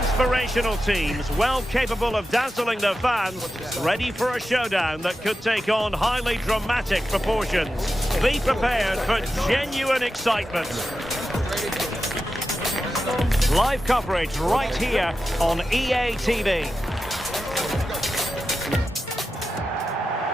inspirational teams, well capable of dazzling their fans, ready for a showdown that could take on highly dramatic proportions. Be prepared for genuine excitement. Live coverage right here on EA TV.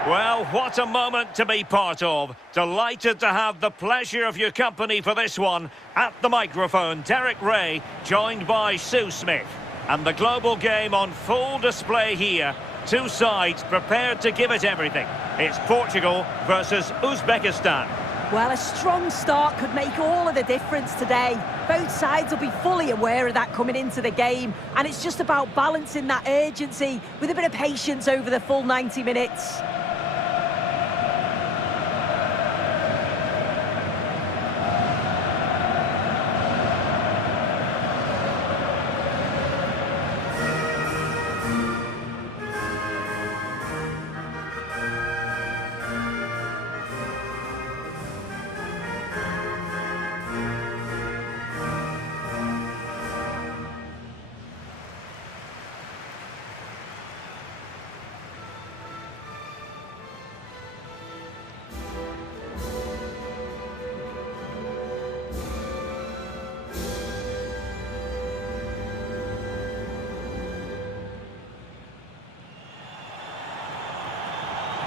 Well, what a moment to be part of. Delighted to have the pleasure of your company for this one. At the microphone, Derek Ray, joined by Sue Smith. And the global game on full display here. Two sides prepared to give it everything. It's Portugal versus Uzbekistan. Well, a strong start could make all of the difference today. Both sides will be fully aware of that coming into the game. And it's just about balancing that urgency with a bit of patience over the full 90 minutes.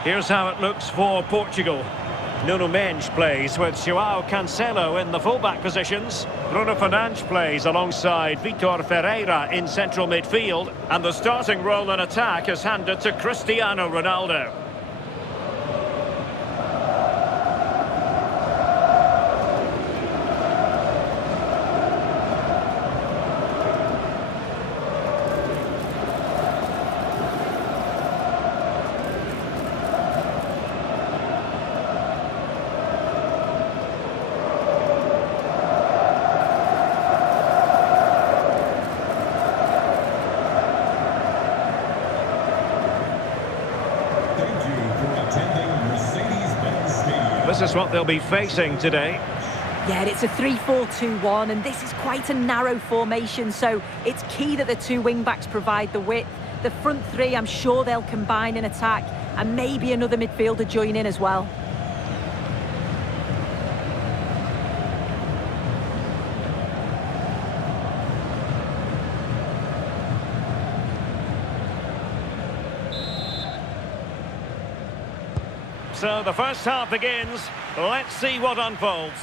Here's how it looks for Portugal. Nuno Mendes plays with João Cancelo in the fullback positions. Bruno Fernandes plays alongside Vitor Ferreira in central midfield. And the starting role in attack is handed to Cristiano Ronaldo. This is what they'll be facing today. Yeah, it's a 3-4-2-1, and this is quite a narrow formation, so it's key that the two wing-backs provide the width. The front three, I'm sure they'll combine in attack, and maybe another midfielder join in as well. So the first half begins. Let's see what unfolds.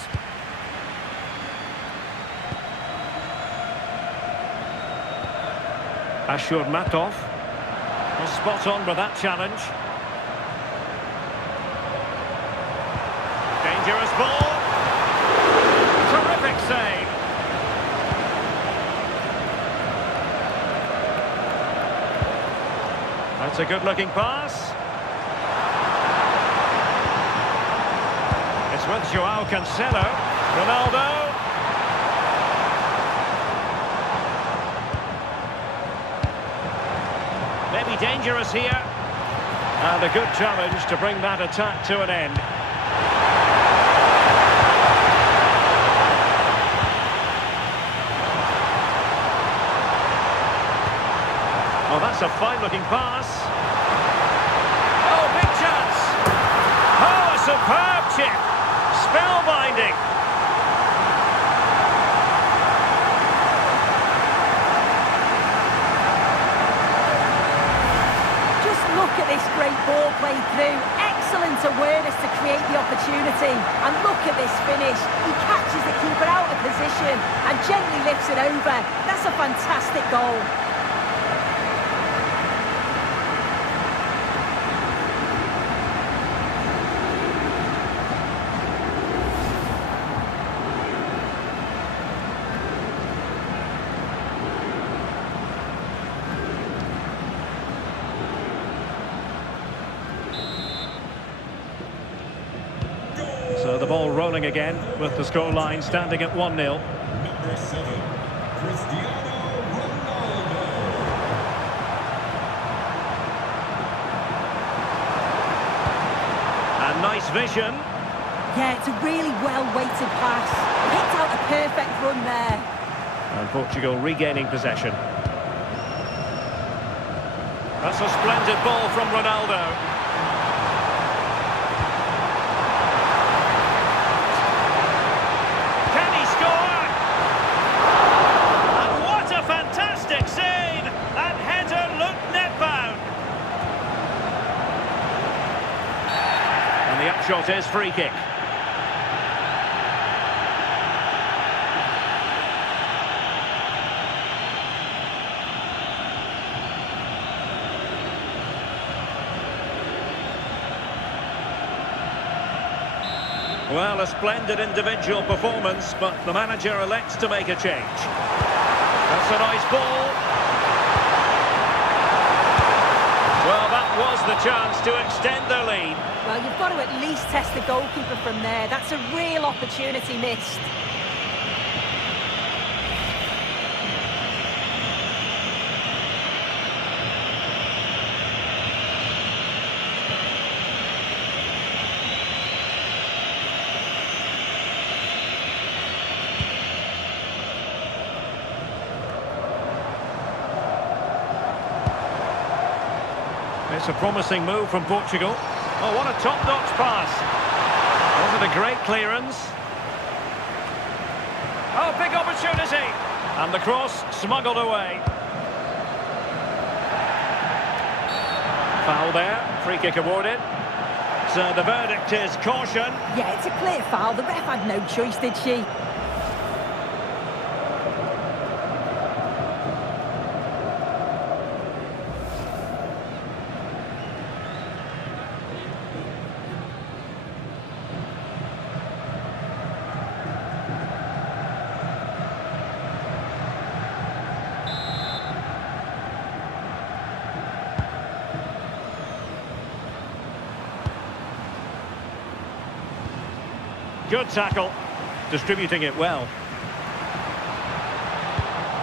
Ashurmatov was spot on with that challenge. Dangerous ball. Terrific save. That's a good-looking pass. With João Cancelo, Ronaldo. Maybe dangerous here. And a good challenge to bring that attack to an end. Oh, that's a fine-looking pass. Oh, big chance. Oh, a superb chip. Spellbinding. Just look at this great ball played through. Excellent awareness to create the opportunity. And look at this finish. He catches the keeper out of position and gently lifts it over. That's a fantastic goal. So the ball rolling again with the scoreline standing at 1-0. Number 7, Cristiano Ronaldo. And nice vision. Yeah, it's a really well-weighted pass. Picked out a perfect run there. And Portugal regaining possession. That's a splendid ball from Ronaldo. Can he score? And what a fantastic save! That header looked net-bound. And the upshot is free kick. Well, a splendid individual performance, but the manager elects to make a change. That's a nice ball. Well, that was the chance to extend their lead. Well, you've got to at least test the goalkeeper from there. That's a real opportunity missed. It's a promising move from Portugal. Oh, what a top-notch pass. Wasn't a great clearance. Oh, big opportunity. And the cross smuggled away. Foul there. Free kick awarded. So the verdict is caution. Yeah, it's a clear foul. The ref had no choice, did she? Good tackle, distributing it well.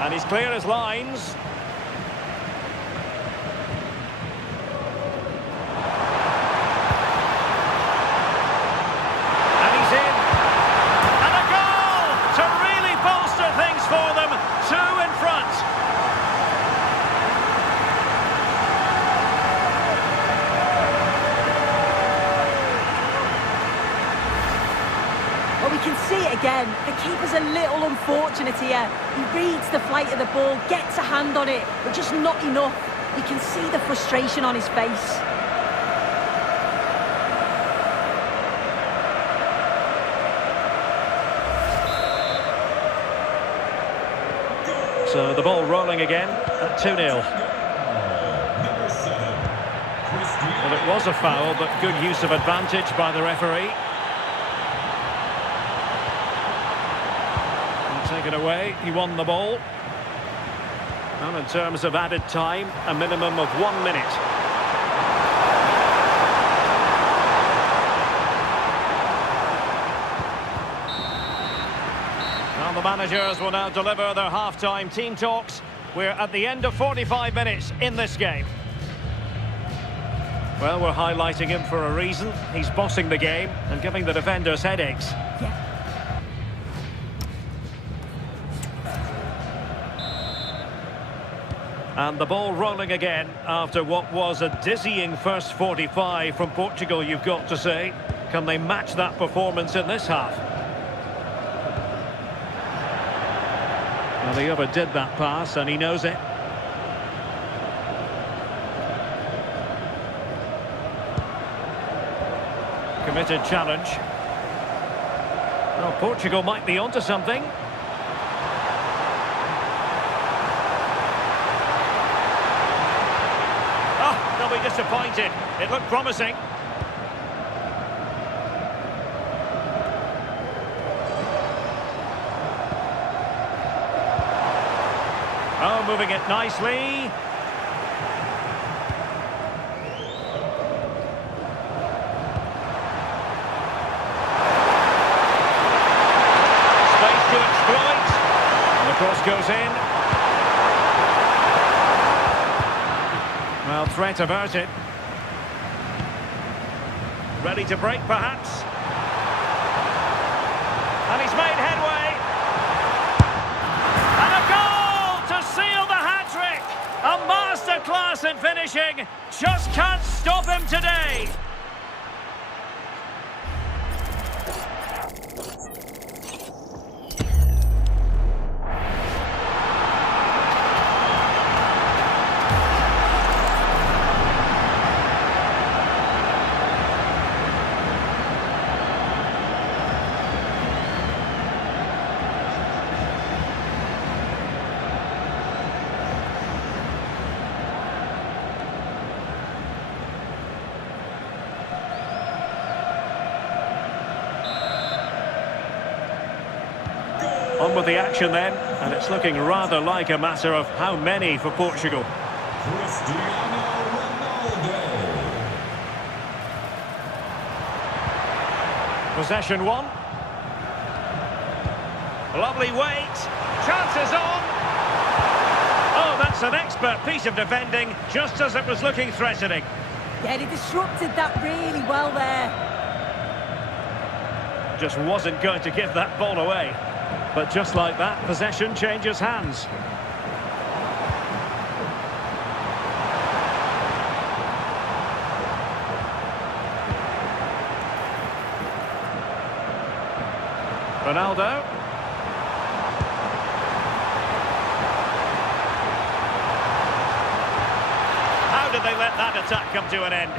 And he's clear as lines. And he's in. And a goal to really bolster things for them. 2 in front. Well, we can see it again. The keeper's a little unfortunate here. He reads the flight of the ball, gets a hand on it, but just not enough. You can see the frustration on his face. So the ball rolling again at 2-0. Well, it was a foul, but good use of advantage by the referee. Taken away, he won the ball. And in terms of added time, a minimum of 1 minute. Now the managers will now deliver their half-time team talks. We're at the end of 45 minutes in this game. Well, we're highlighting him for a reason. He's bossing the game and giving the defenders headaches. Yeah. And the ball rolling again after what was a dizzying first 45 from Portugal, you've got to say. Can they match that performance in this half? Well, he overdid that pass and he knows it. Committed challenge. Well, Portugal might be onto something. They'll be disappointed. It looked promising. Oh, moving it nicely. Space to exploit. And the cross goes in. Well, threat averted. Ready to break, perhaps. And he's made headway. And a goal to seal the hat-trick. A masterclass in finish. finishing, just can't stop him today. On with the action then, and it's looking rather like a matter of how many for Portugal. Cristiano Ronaldo. Possession one. Lovely weight. Chances on. Oh, that's an expert piece of defending, just as it was looking threatening. Yeah, he disrupted that really well there. Just wasn't going to give that ball away. But just like that, possession changes hands. Ronaldo. How did they let that attack come to an end?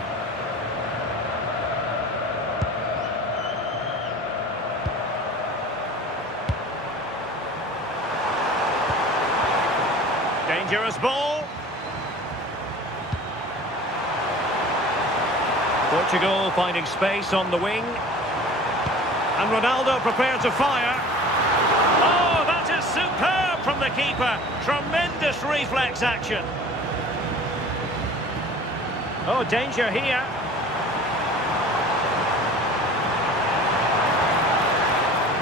Dangerous ball. Portugal finding space on the wing. And Ronaldo prepared to fire. Oh, that is superb from the keeper. Tremendous reflex action. Oh, danger here.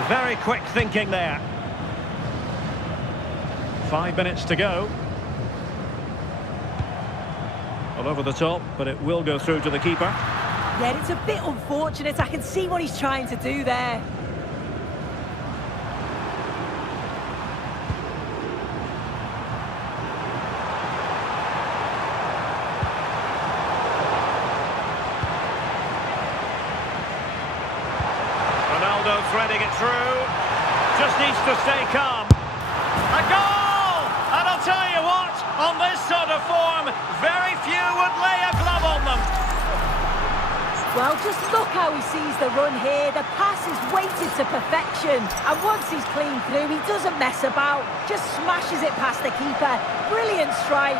Very quick thinking there. 5 minutes to go. All over the top, but it will go through to the keeper. Yeah, it's a bit unfortunate. I can see what he's trying to do there. Ronaldo threading it through. Just needs to stay calm. A goal! And I'll tell you what, on this sort of form, very few would lay a glove on them. Well, just look how he sees the run here. The pass is weighted to perfection. And once he's clean through, he doesn't mess about. Just smashes it past the keeper. Brilliant strike.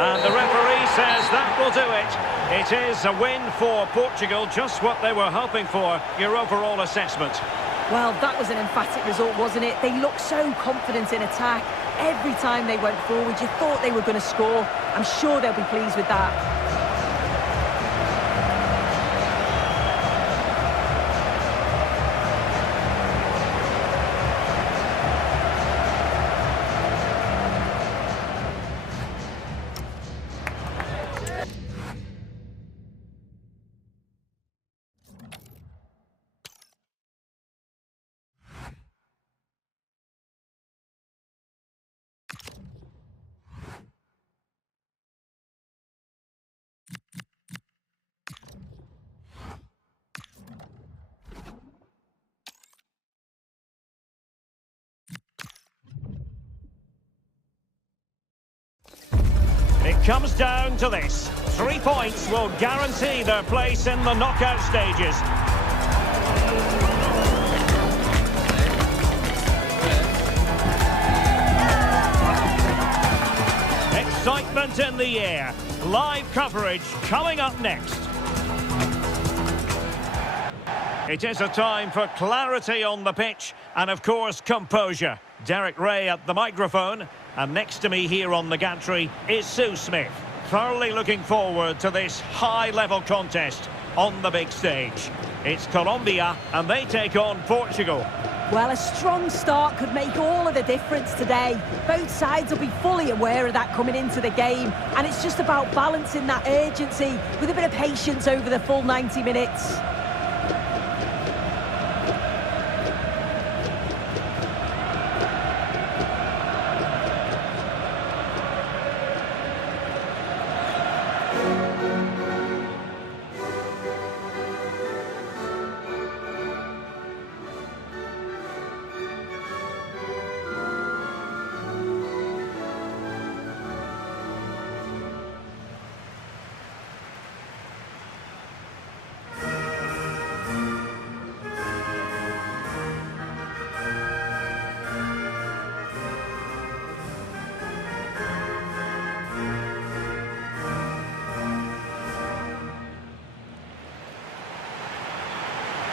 And the referee says that will do it. It is a win for Portugal, just what they were hoping for. Your overall assessment? Well, that was an emphatic result, wasn't it? They looked so confident in attack. Every time they went forward, you thought they were going to score. I'm sure they'll be pleased with that. It comes down to this. 3 points will guarantee their place in the knockout stages. Excitement in the air. Live coverage coming up next. It is a time for clarity on the pitch and, of course, composure. Derek Ray at the microphone, and next to me here on the gantry is Sue Smith. Thoroughly looking forward to this high-level contest on the big stage. It's Colombia, and they take on Portugal. Well, a strong start could make all of the difference today. Both sides will be fully aware of that coming into the game, and it's just about balancing that urgency with a bit of patience over the full 90 minutes.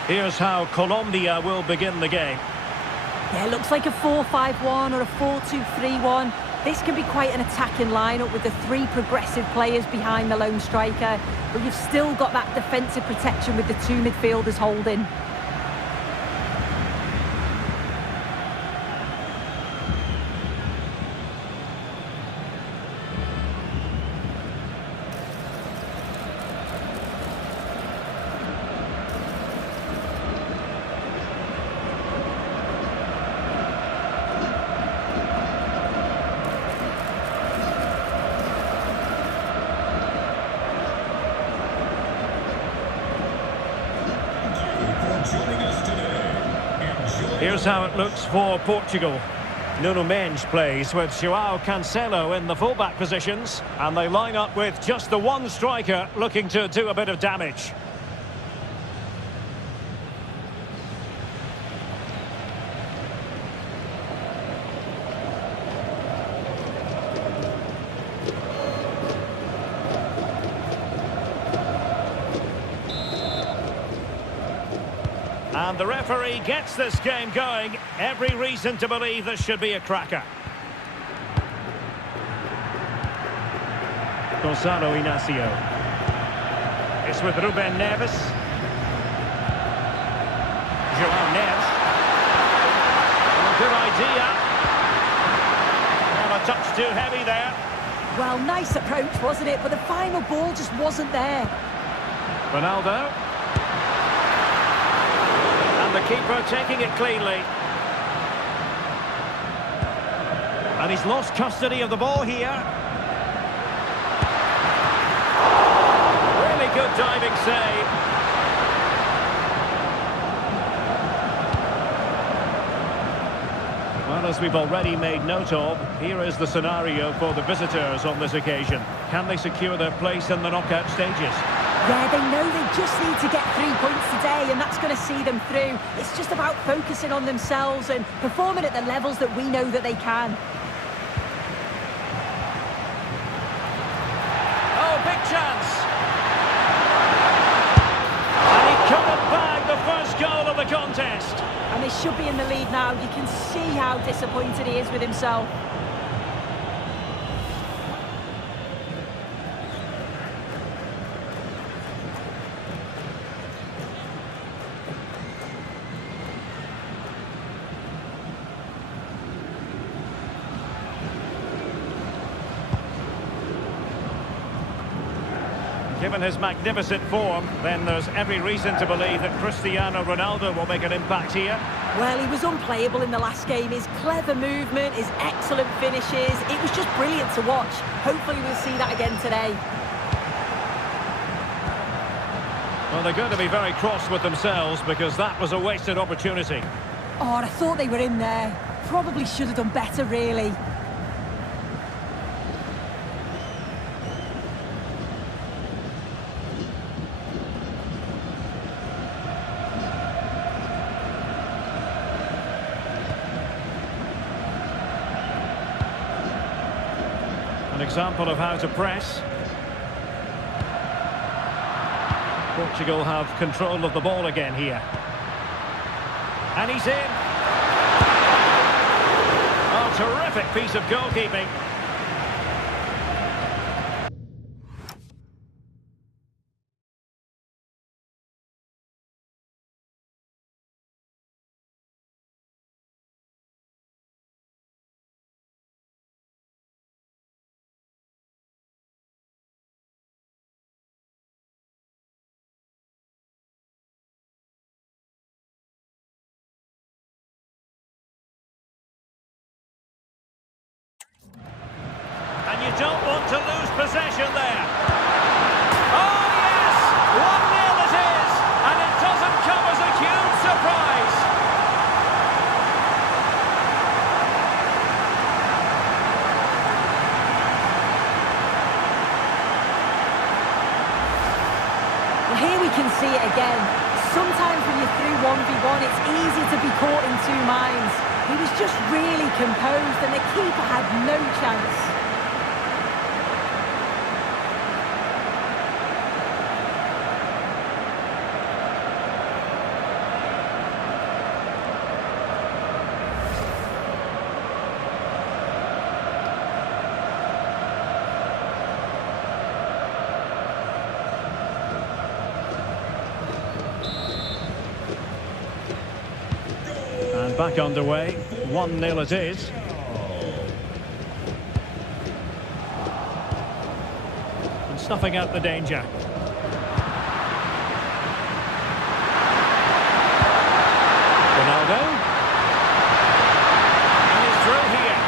Here's how Colombia will begin the game. Yeah, it looks like a 4-5-1 or a 4-2-3-1. This can be quite an attacking lineup with the three progressive players behind the lone striker, but you've still got that defensive protection with the two midfielders holding. Here's how it looks for Portugal. Nuno Mendes plays with João Cancelo in the fullback positions, and they line up with just the one striker looking to do a bit of damage. And the referee gets this game going. Every reason to believe this should be a cracker. Gonzalo Inacio. It's with Ruben Neves. João Neves. Oh, good idea. Well, a touch too heavy there. Well, nice approach, wasn't it? But the final ball just wasn't there. Ronaldo. The keeper taking it cleanly. And he's lost custody of the ball here. Really good diving save. Well, as we've already made note of, here is the scenario for the visitors on this occasion. Can they secure their place in the knockout stages? Yeah, they know they just need to get 3 points today, and that's going to see them through. It's just about focusing on themselves and performing at the levels that we know that they can. Oh, big chance! And he couldn't bag the first goal of the contest. And they should be in the lead now. You can see how disappointed he is with himself. Given his magnificent form, then there's every reason to believe that Cristiano Ronaldo will make an impact here. Well, he was unplayable in the last game. His clever movement, his excellent finishes, it was just brilliant to watch. Hopefully we'll see that again today. Well, they're going to be very cross with themselves because that was a wasted opportunity. Oh, I thought they were in there. Probably should have done better, really. An example of how to press. Portugal have control of the ball again here. And he's in. Oh, terrific piece of goalkeeping. don't want to lose possession there. Oh, yes! 1-0 it is, and it doesn't come as a huge surprise. Well, here we can see it again. Sometimes when you're through 1v1, it's easy to be caught in two minds. He was just really composed, and the keeper had no chance. And back underway, 1-0 it is. And snuffing out the danger. Ronaldo. And he's through here.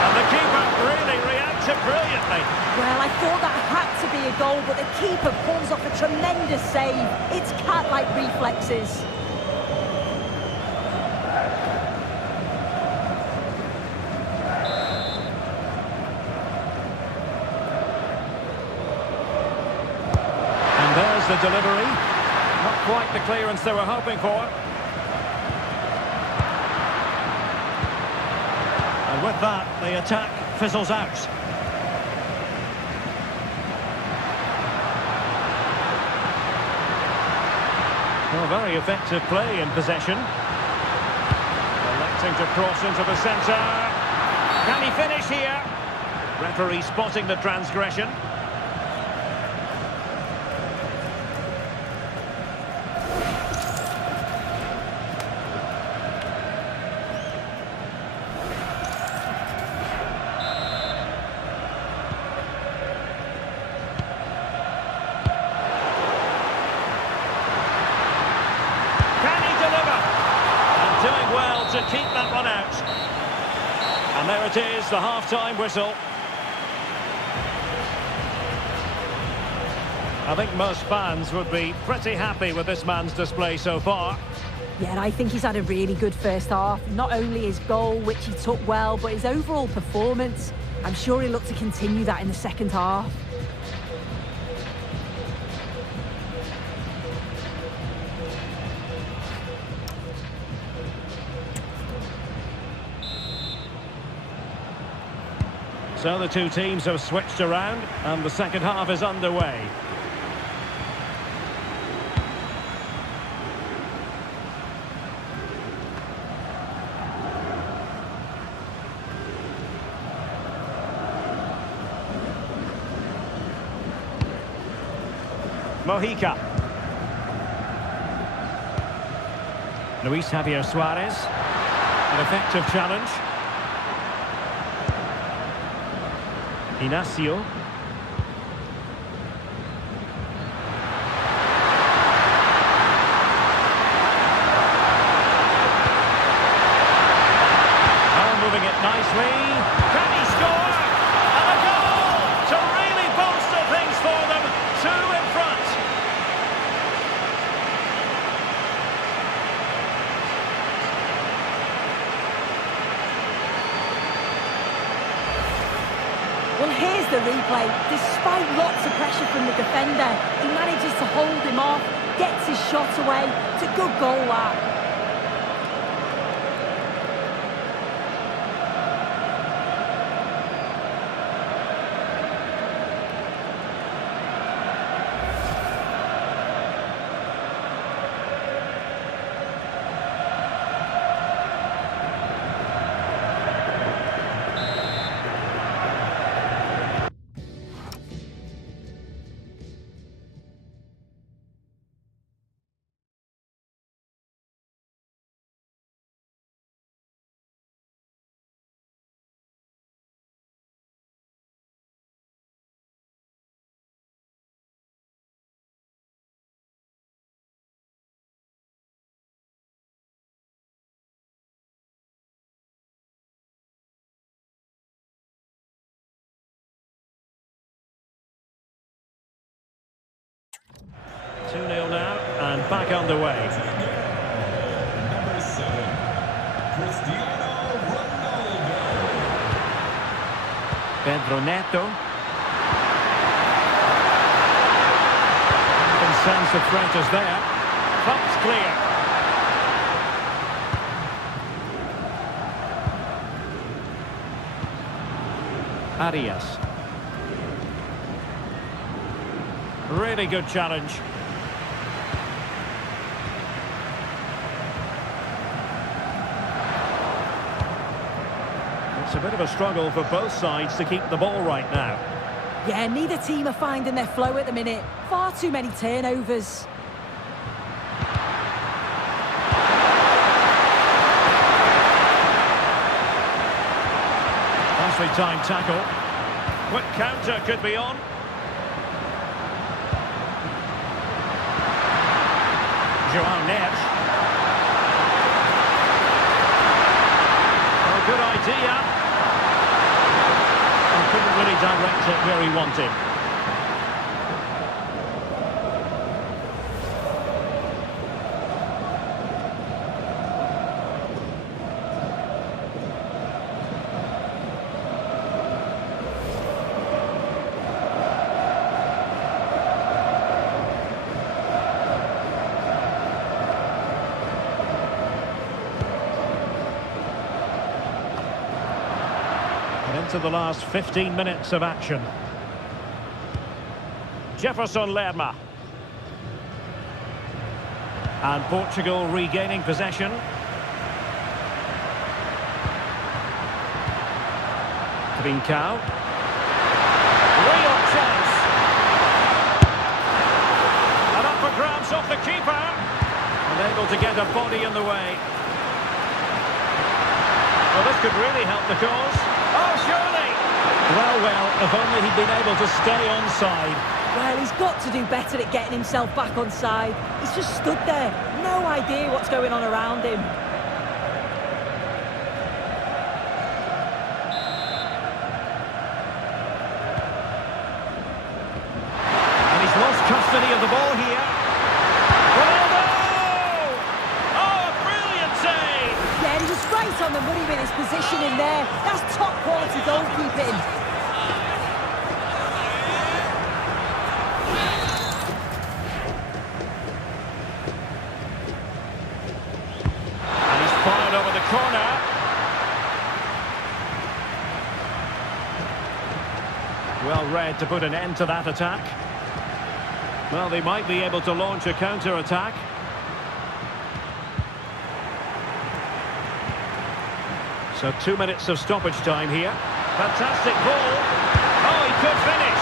And the keeper really reacted brilliantly. Well, I thought that had to be a goal, but the keeper pulls off a tremendous save. It's cat-like reflexes. There's the delivery. Not quite the clearance they were hoping for. And with that, the attack fizzles out. Well, very effective play in possession. Electing to cross into the centre. Can he finish here? Referee spotting the transgression. Doing well to keep that one out. And there it is, the half-time whistle. I think most fans would be pretty happy with this man's display so far. Yeah, and I think he's had a really good first half. Not only his goal, which he took well, but his overall performance. I'm sure he'll look to continue that in the second half. So the two teams have switched around and the second half is underway. Mojica. Luis Javier Suarez. An effective challenge. Inacio. Oh, moving it nicely. Can he score? And a goal to really bolster things for them. Two in front. Well, here's the replay. Despite lots of pressure from the defender, he manages to hold him off, gets his shot away. It's a good goal, that. get back underway. Number 7, Cristiano Ronaldo. Pedro Neto. Can sense the threat is there. Pump's clear. Arias. Really good challenge. It's a bit of a struggle for both sides to keep the ball right now. Yeah, neither team are finding their flow at the minute. Far too many turnovers. Nicely timed tackle. Quick counter could be on. João Neves. Oh, good idea. And couldn't really direct it where he wanted. Into the last 15 minutes of action. Jefferson Lerma. And Portugal regaining possession. Trincao. Real chance. And up for grabs off the keeper. Unable to get a body in the way. Well, this could really help the cause. Oh, surely! Well, if only he'd been able to stay onside. Well, he's got to do better at getting himself back on side. He's just stood there, no idea what's going on around him. And he's lost custody of the ball here. Ronaldo! Oh, a brilliant save! Yeah, he was right on the money with his position in there. That's top quality goalkeeping. And he's fired over the corner. Well read to put an end to that attack. Well, they might be able to launch a counter-attack. So 2 minutes of stoppage time here. Fantastic ball. Oh, he could finish.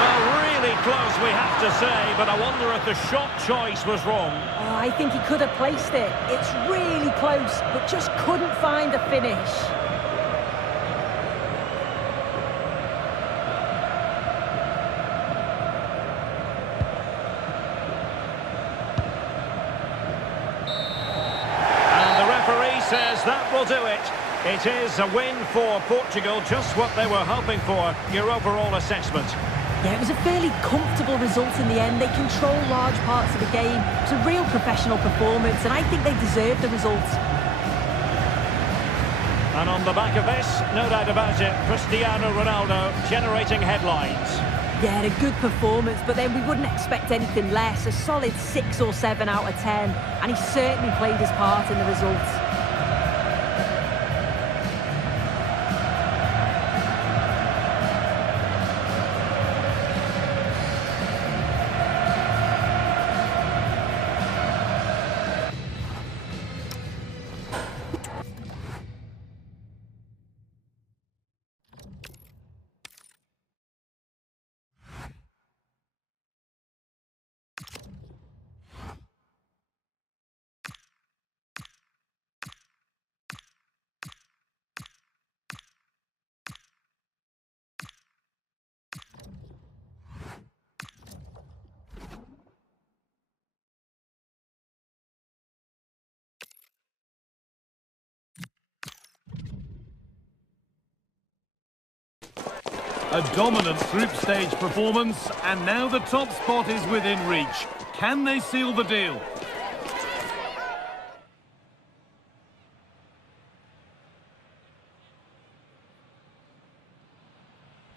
Well, really close, we have to say, but I wonder if the shot choice was wrong. Oh, I think he could have placed it. It's really close, but just couldn't find the finish. And the referee says that will do it. It is a win for Portugal, just what they were hoping for. Your overall assessment? Yeah, it was a fairly comfortable result in the end. They controlled large parts of the game. It was a real professional performance, and I think they deserved the result. And on the back of this, no doubt about it, Cristiano Ronaldo generating headlines. Yeah, a good performance, but then we wouldn't expect anything less. A solid 6 or 7 out of 10, and he certainly played his part in the results. A dominant group stage performance, and now the top spot is within reach. Can they seal the deal?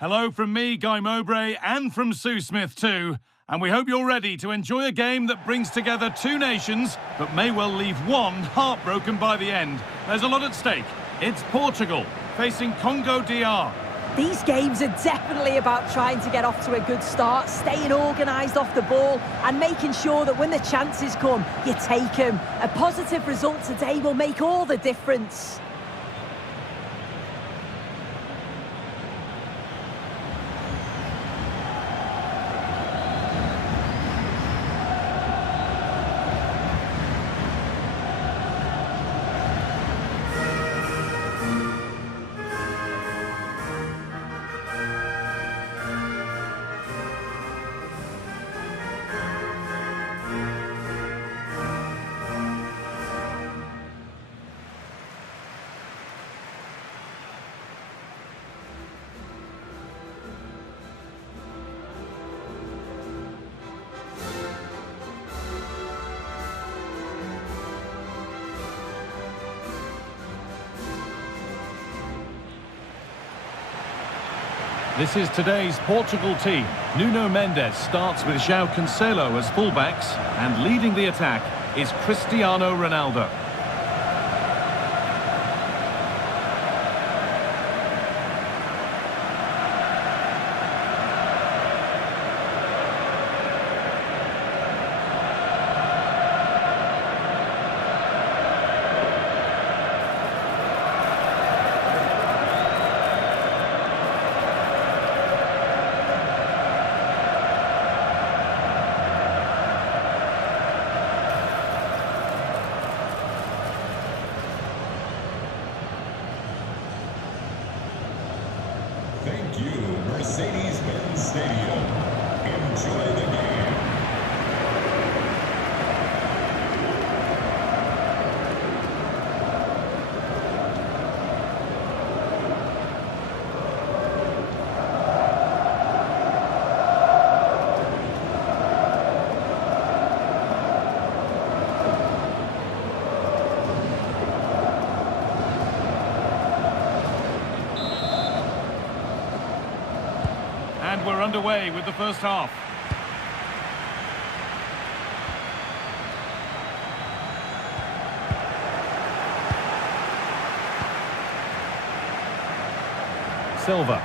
Hello from me, Guy Mowbray, and from Sue Smith too. And we hope you're ready to enjoy a game that brings together two nations, but may well leave one heartbroken by the end. There's a lot at stake. It's Portugal facing Congo DR. These games are definitely about trying to get off to a good start, staying organised off the ball and making sure that when the chances come, you take them. A positive result today will make all the difference. This is today's Portugal team. Nuno Mendes starts with João Cancelo as fullbacks, and leading the attack is Cristiano Ronaldo. Thank you, Mercedes-Benz Stadium. Enjoy the game. And we're underway with the first half. Silva.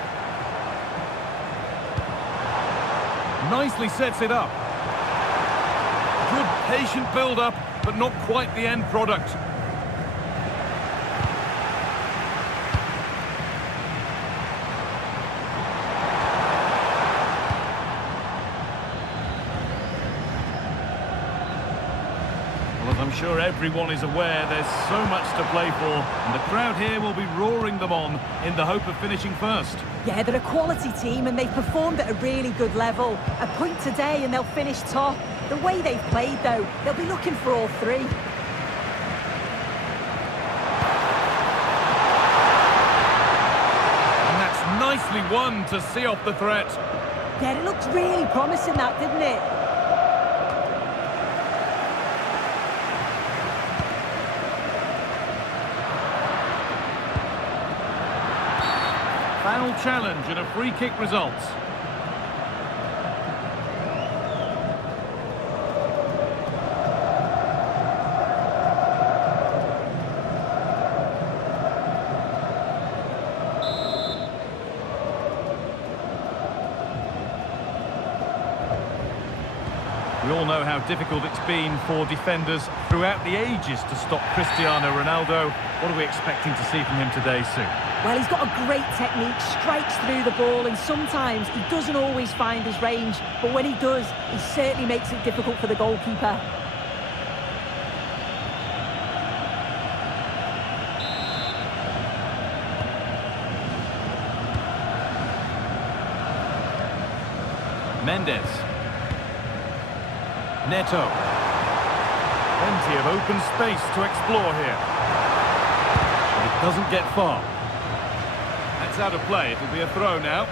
Nicely sets it up. Good patient build-up, but not quite the end product. As I'm sure everyone is aware, there's so much to play for, and the crowd here will be roaring them on in the hope of finishing first. Yeah, they're a quality team and they've performed at a really good level. A point today and they'll finish top. The way they've played, though, they'll be looking for all three. And that's nicely won to see off the threat. Yeah, it looked really promising, that, didn't it? Foul challenge and a free kick results. We all know how difficult it's been for defenders throughout the ages to stop Cristiano Ronaldo. What are we expecting to see from him today, Sue? Well, he's got a great technique, strikes through the ball, and sometimes he doesn't always find his range, but when he does, he certainly makes it difficult for the goalkeeper. Mendes. Neto. Plenty of open space to explore here. But it doesn't get far. That's out of play. It'll be a throw now.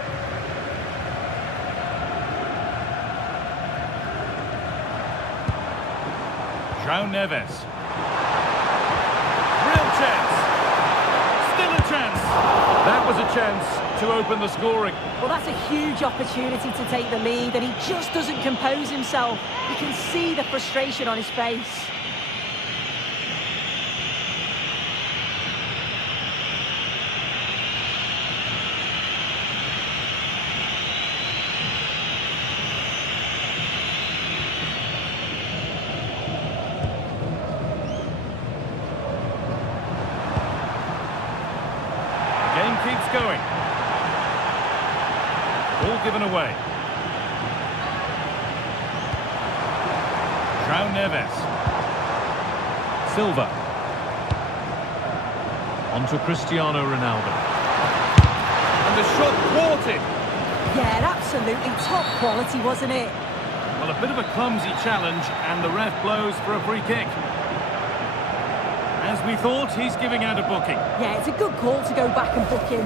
João Neves. Real chance. Still a chance. That was a chance to open the scoring. Well, that's a huge opportunity to take the lead, and he just doesn't compose himself. You can see the frustration on his face. Keeps going. Ball given away. João Neves. Silva. On to Cristiano Ronaldo. And the shot thwarted. Yeah, absolutely top quality, wasn't it? Well, a bit of a clumsy challenge, and the ref blows for a free kick. As we thought, he's giving out a booking. Yeah, it's a good call to go back and book him.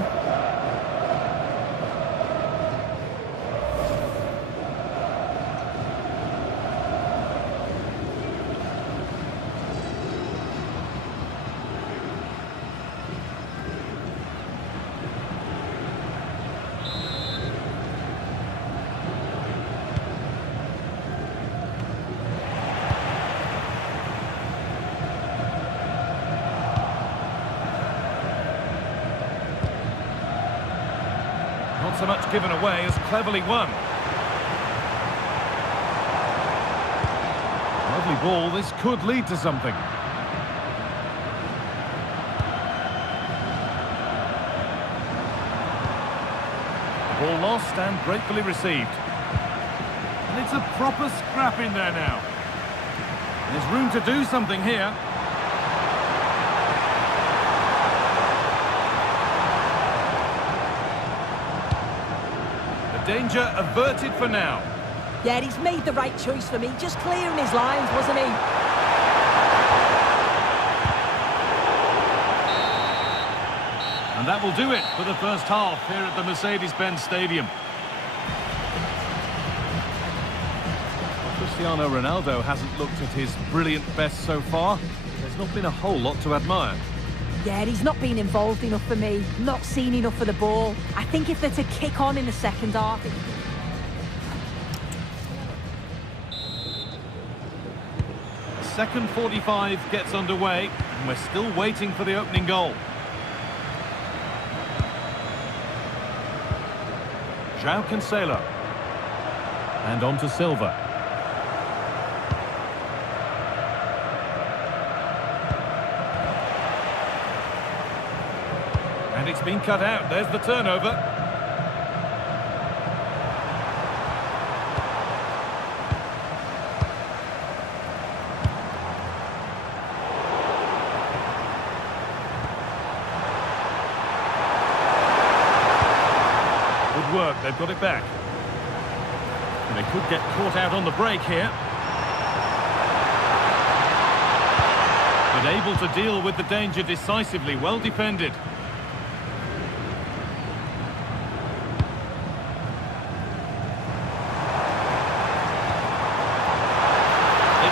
Not so much given away as cleverly won. Lovely ball, this could lead to something. Ball lost and gratefully received. And it's a proper scrap in there now. There's room to do something here. Danger averted for now. Yeah, he's made the right choice for me. Just clearing his lines, wasn't he? And that will do it for the first half here at the Mercedes-Benz Stadium. Cristiano Ronaldo hasn't looked at his brilliant best so far. There's not been a whole lot to admire. Yeah, he's not been involved enough for me, not seen enough for the ball. I think if they're to kick on in the second half... The second 45 gets underway, and we're still waiting for the opening goal. João Cancelo. And on to Silva. And it's been cut out. There's the turnover. Good work. They've got it back. And they could get caught out on the break here. But able to deal with the danger decisively. Well defended.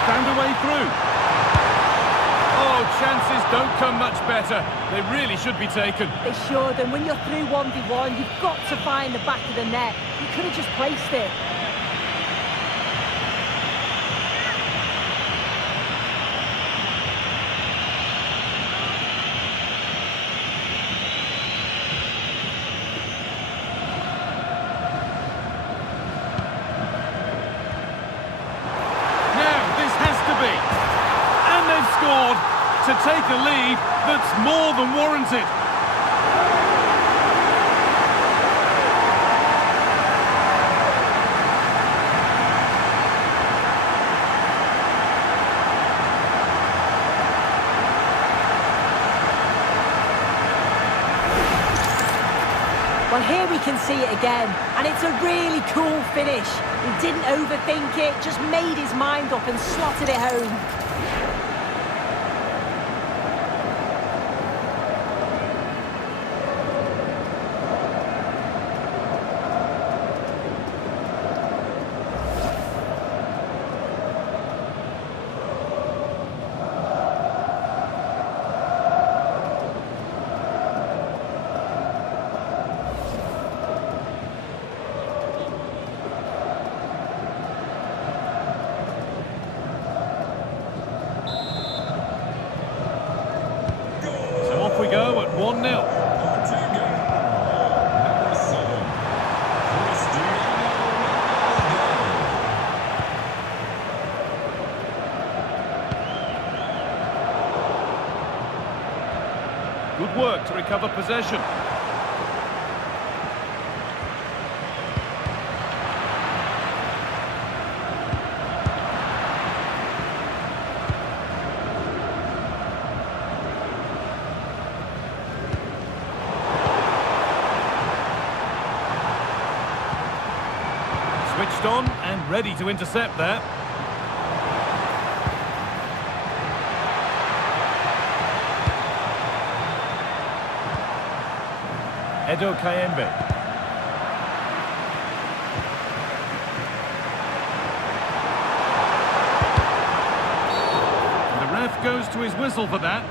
Found a way through. Oh, chances don't come much better. They really should be taken. They should, and when you're through 1v1, you've got to find the back of the net. You could have just placed it. To take a lead that's more than warranted. Well, here we can see it again, and it's a really cool finish. He didn't overthink it, just made his mind up and slotted it home. Good work to recover possession. Switched on and ready to intercept there. Edo Kayembe. And the ref goes to his whistle for that.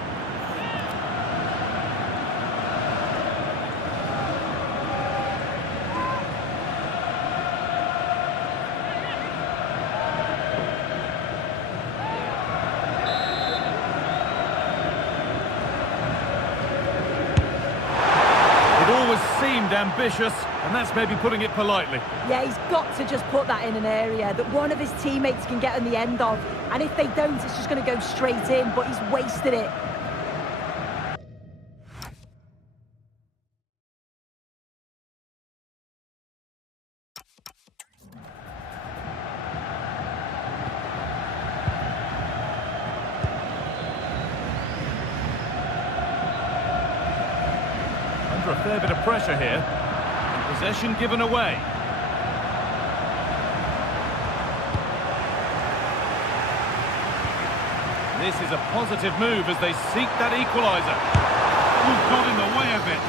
Seemed ambitious, and that's maybe putting it politely. Yeah, he's got to just put that in an area that one of his teammates can get on the end of, and if they don't, it's just going to go straight in, but he's wasted it. A fair bit of pressure here. And possession given away. This is a positive move as they seek that equaliser. Who's got in the way of it?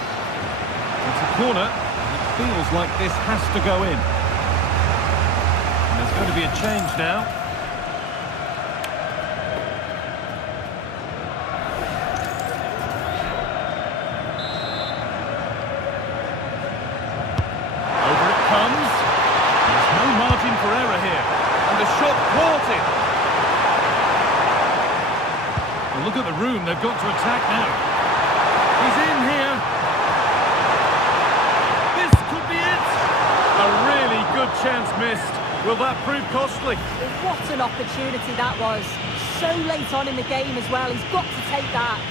It's a corner. It feels like this has to go in. And there's going to be a change now. For error here, and the shot caught it. Well, look at the room they've got to attack now. He's in here. This could be it. A really good chance missed. Will that prove costly? Well, what an opportunity that was. So late on in the game as well. He's got to take that.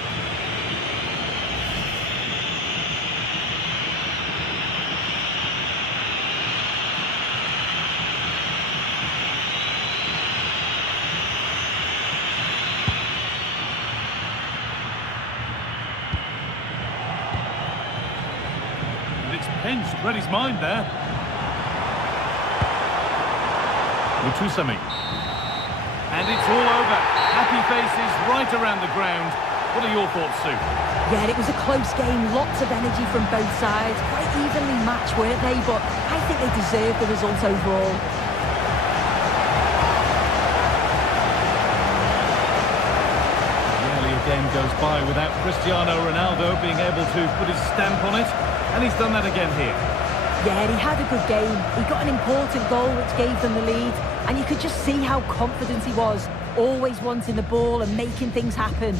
Pinch read his mind there. Mutusami. And it's all over. Happy faces right around the ground. What are your thoughts, Sue? Yeah, it was a close game. Lots of energy from both sides. Quite evenly matched, weren't they? But I think they deserved the result overall. Rarely a game goes by without Cristiano Ronaldo being able to put his stamp on it. And he's done that again here. Yeah, he had a good game. He got an important goal which gave them the lead. And you could just see how confident he was. Always wanting the ball and making things happen.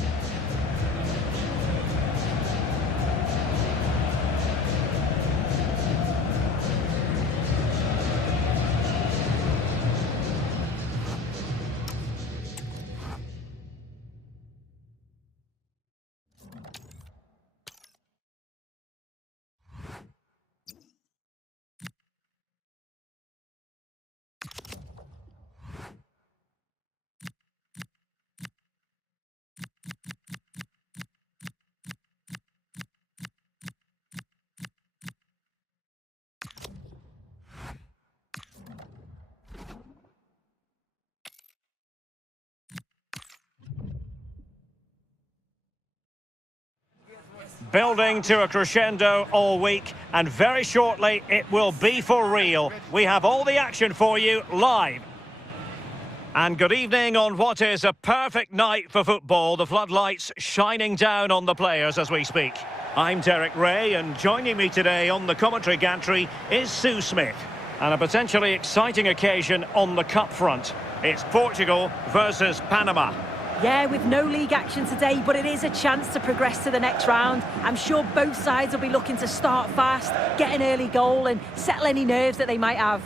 Building to a crescendo all week, and very shortly it will be for real. We have all the action for you live. And good evening on what is a perfect night for football. The floodlights shining down on the players as we speak. I'm Derek Ray, and joining me today on the commentary gantry is Sue Smith. And a potentially exciting occasion on the cup front. It's Portugal versus Panama. Yeah, with no league action today, but it is a chance to progress to the next round. I'm sure both sides will be looking to start fast, get an early goal and settle any nerves that they might have.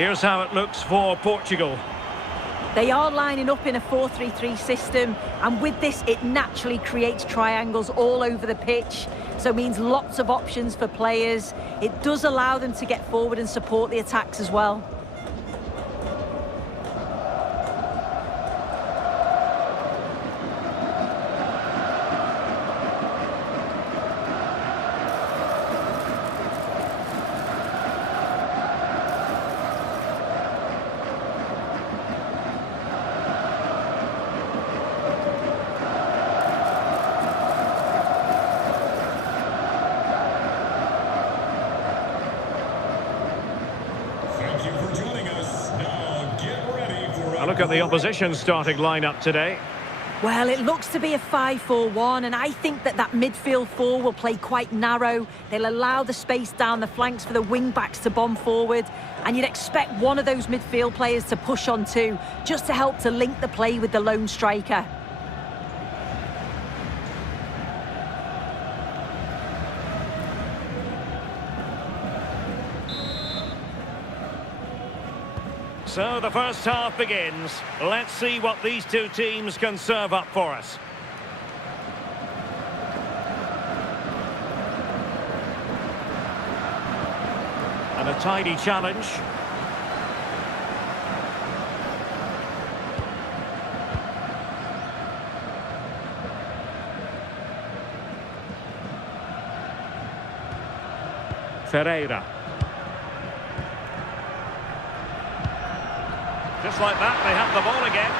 Here's how it looks for Portugal. They are lining up in a 4-3-3 system, and with this it naturally creates triangles all over the pitch, so it means lots of options for players. It does allow them to get forward and support the attacks as well. A look at the opposition starting lineup today. Well, it looks to be a 5-4-1, and I think that midfield four will play quite narrow. They'll allow the space down the flanks for the wing-backs to bomb forward, and you'd expect one of those midfield players to push on too, just to help to link the play with the lone striker. So the first half begins. Let's see what these two teams can serve up for us. And a tidy challenge. Ferreira. Just like that, they have the ball again.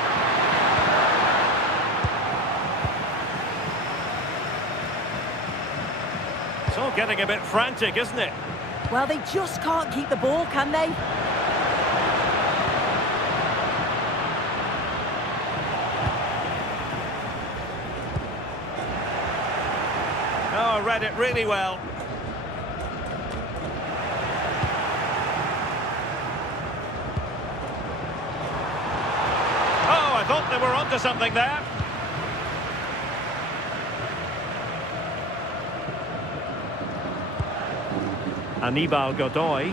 It's all getting a bit frantic, isn't it? Well, they just can't keep the ball, can they? Oh, read it really well. I thought they were onto something there. Anibal Godoy.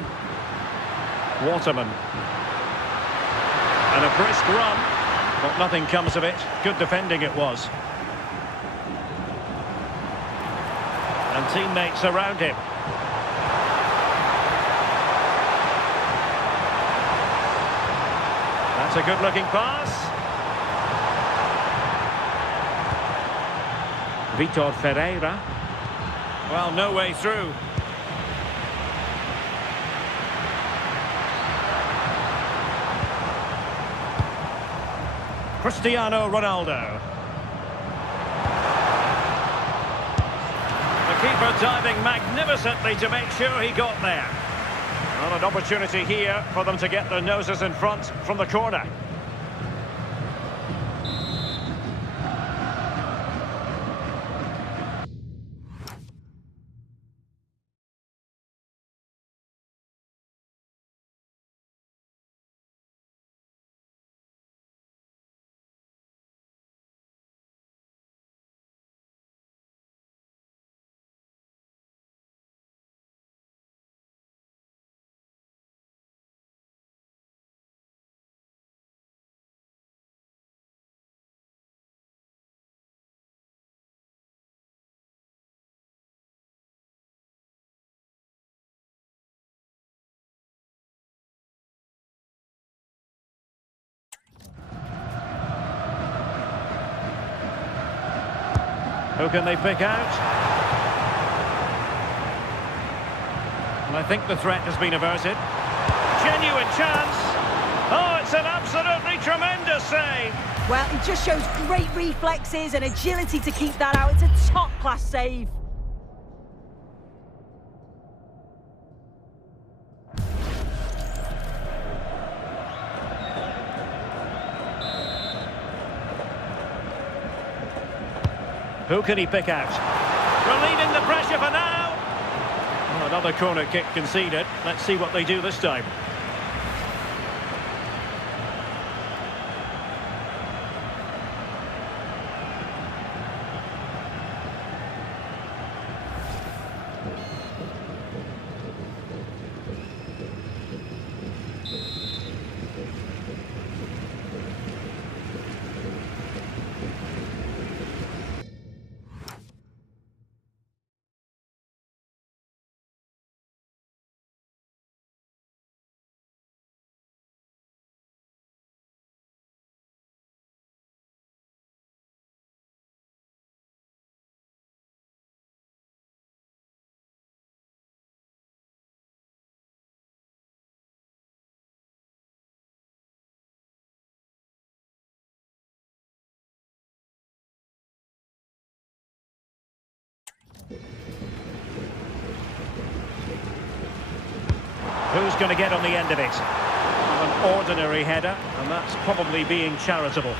Waterman. And a brisk run. But nothing comes of it. Good defending it was. And teammates around him. That's a good-looking pass. Vitor Ferreira. Well, no way through. Cristiano Ronaldo. The keeper diving magnificently to make sure he got there. Well, an opportunity here for them to get their noses in front from the corner. Who can they pick out? And I think the threat has been averted. Genuine chance. Oh, it's an absolutely tremendous save. Well, it just shows great reflexes and agility to keep that out. It's a top-class save. Who can he pick out? Relieving the pressure for now. Well, another corner kick conceded. Let's see what they do this time. Who's going to get on the end of it? An ordinary header, and that's probably being charitable.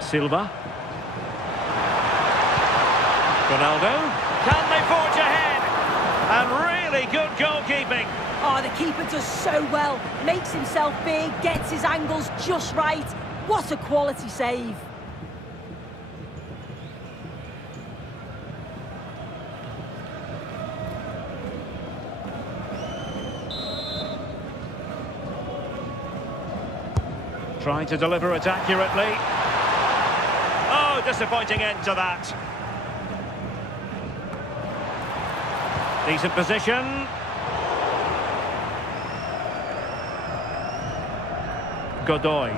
Silva. Ronaldo. Can they forge ahead? And really good goalkeeping. Oh, the keeper does so well. Makes himself big, gets his angles just right. What a quality save. Trying to deliver it accurately. Oh, disappointing end to that. Decent position. Godoy.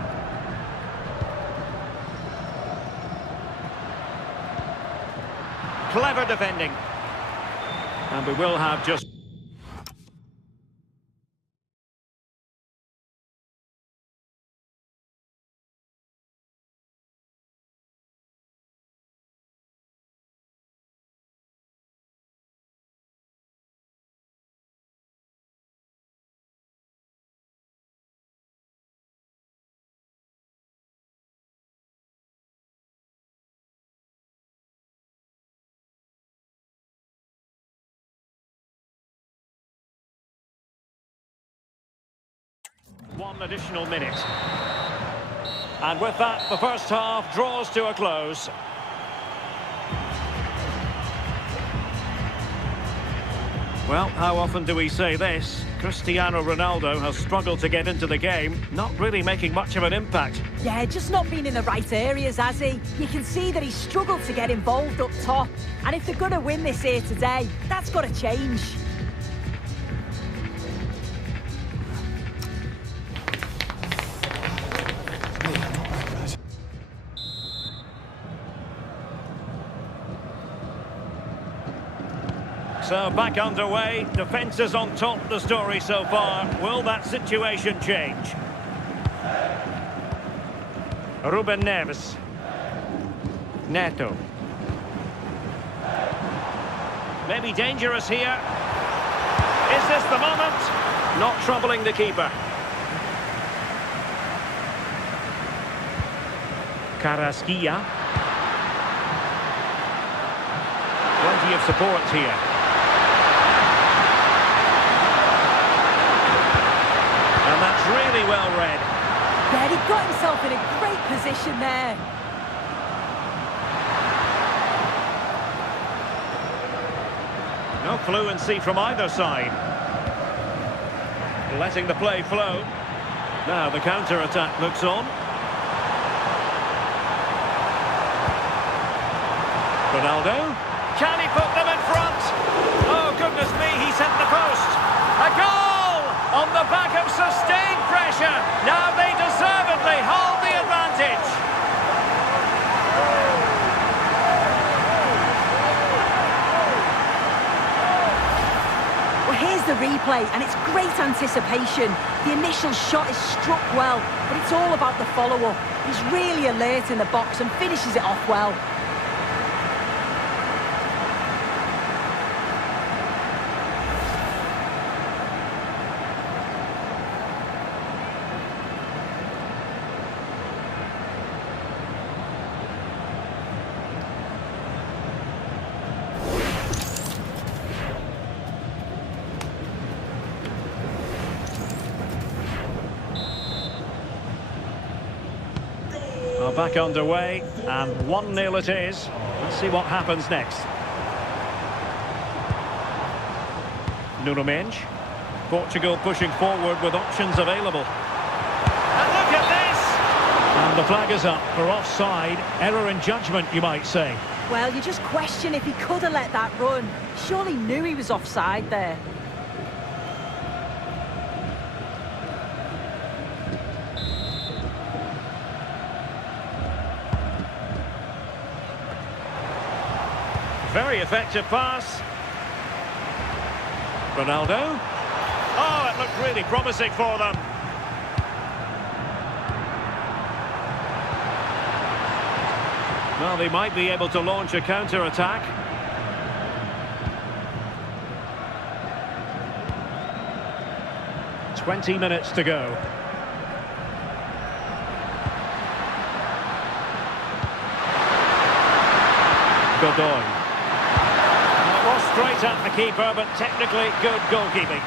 Clever defending. And we will have just... One additional minute. And with that, the first half draws to a close. Well, how often do we say this? Cristiano Ronaldo has struggled to get into the game, not really making much of an impact. Yeah, just not being in the right areas, has he? You can see that he's struggled to get involved up top. And if they're going to win this here today, that's got to change. So back underway, defence is on top, the story so far. Will that situation change? Ruben Neves. Neto. Maybe dangerous here. Is this the moment? Not troubling the keeper. Carrasquilla. Plenty of support here. And that's really well read. Yeah, he got himself in a great position there. No fluency from either side. Letting the play flow. Now the counter-attack looks on. Ronaldo. Can he put them in front? Oh, goodness me, he's hit the post. A goal! On the back of sustained pressure. Now they deservedly hold the advantage. Well, here's the replay, and it's great anticipation. The initial shot is struck well, but it's all about the follow-up. He's really alert in the box and finishes it off well. Well, back underway, and 1-0 it is. Let's see what happens next. Nuno Mendes. Portugal pushing forward with options available. And look at this! And the flag is up for offside. Error in judgment, you might say. Well, you just question if he could have let that run. Surely knew he was offside there. Very effective pass. Ronaldo. Oh, it looked really promising for them. Well, they might be able to launch a counter-attack. "20 minutes to go. Godoy. It was straight at the keeper, but technically good goalkeeping.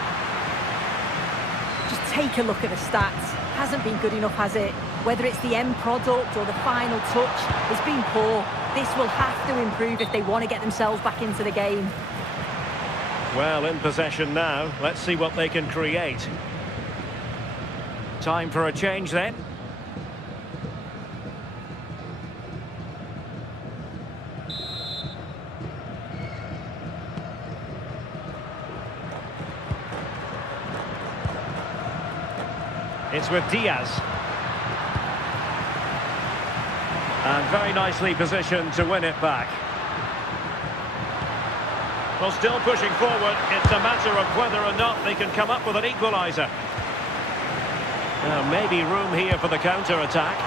Just take a look at the stats. Hasn't been good enough, has it? Whether it's the end product or the final touch, it's been poor. This will have to improve if they want to get themselves back into the game. Well, in possession now. Let's see what they can create. Time for a change then. It's with Diaz. And very nicely positioned to win it back. Well, still pushing forward. It's a matter of whether or not they can come up with an equaliser. Maybe room here for the counter-attack.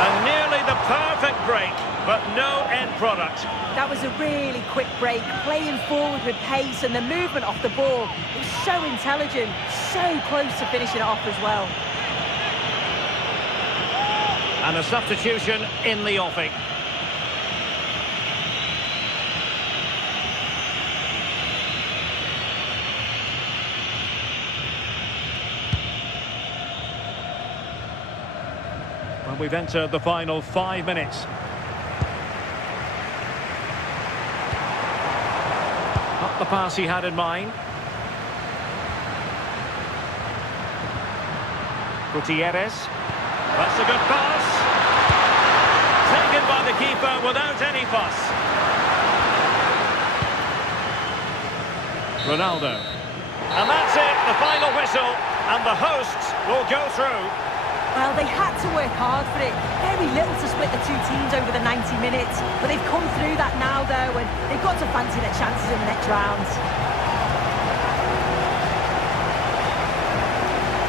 And nearly the perfect break, but no end product. That was a really quick break, playing forward with pace, and the movement off the ball was so intelligent, so close to finishing it off as well. And a substitution in the offing. Well, we've entered the final 5 minutes. Not the pass he had in mind. Gutierrez. That's a good pass. Taken by the keeper without any fuss. Ronaldo. And that's it, the final whistle. And the hosts will go through. Well, they had to work hard for it. Very little to split the two teams over the 90 minutes. But they've come through that now, though, and they've got to fancy their chances in the next round.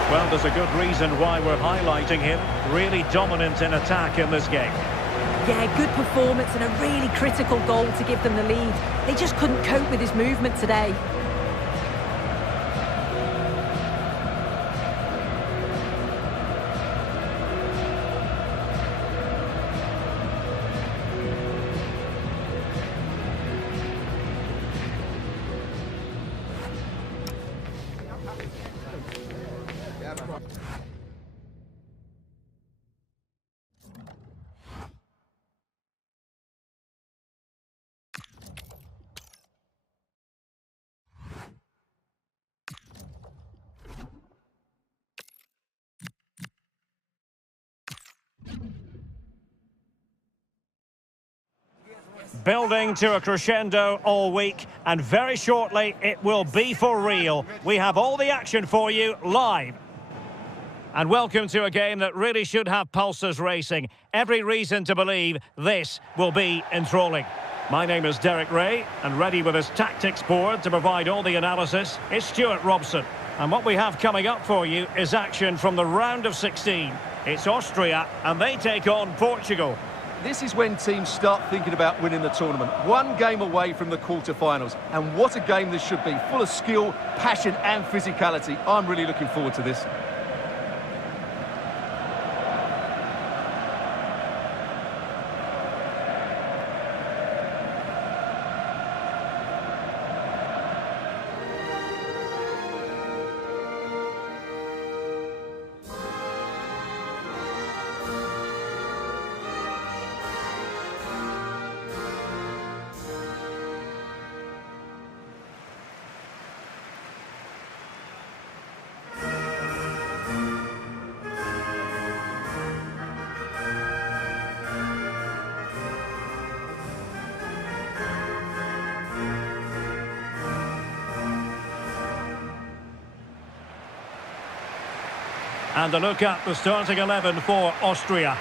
Well, there's a good reason why we're highlighting him. Really dominant in attack in this game. Yeah, good performance and a really critical goal to give them the lead. They just couldn't cope with his movement today. Building to a crescendo all week, and very shortly it will be for real. We have all the action for you live. And welcome to a game that really should have pulses racing. Every reason to believe this will be enthralling. My name is Derek Ray, and ready with his tactics board to provide all the analysis is Stuart Robson. And what we have coming up for you is action from the round of 16. It's Austria, and they take on Portugal. This is when teams start thinking about winning the tournament. One game away from the quarter-finals. And what a game this should be. Full of skill, passion and physicality. I'm really looking forward to this. And a look at the starting 11 for Austria.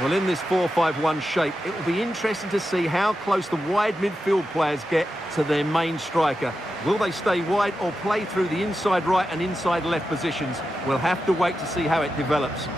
Well, in this 4-5-1 shape, it will be interesting to see how close the wide midfield players get to their main striker. Will they stay wide or play through the inside right and inside left positions? We'll have to wait to see how it develops.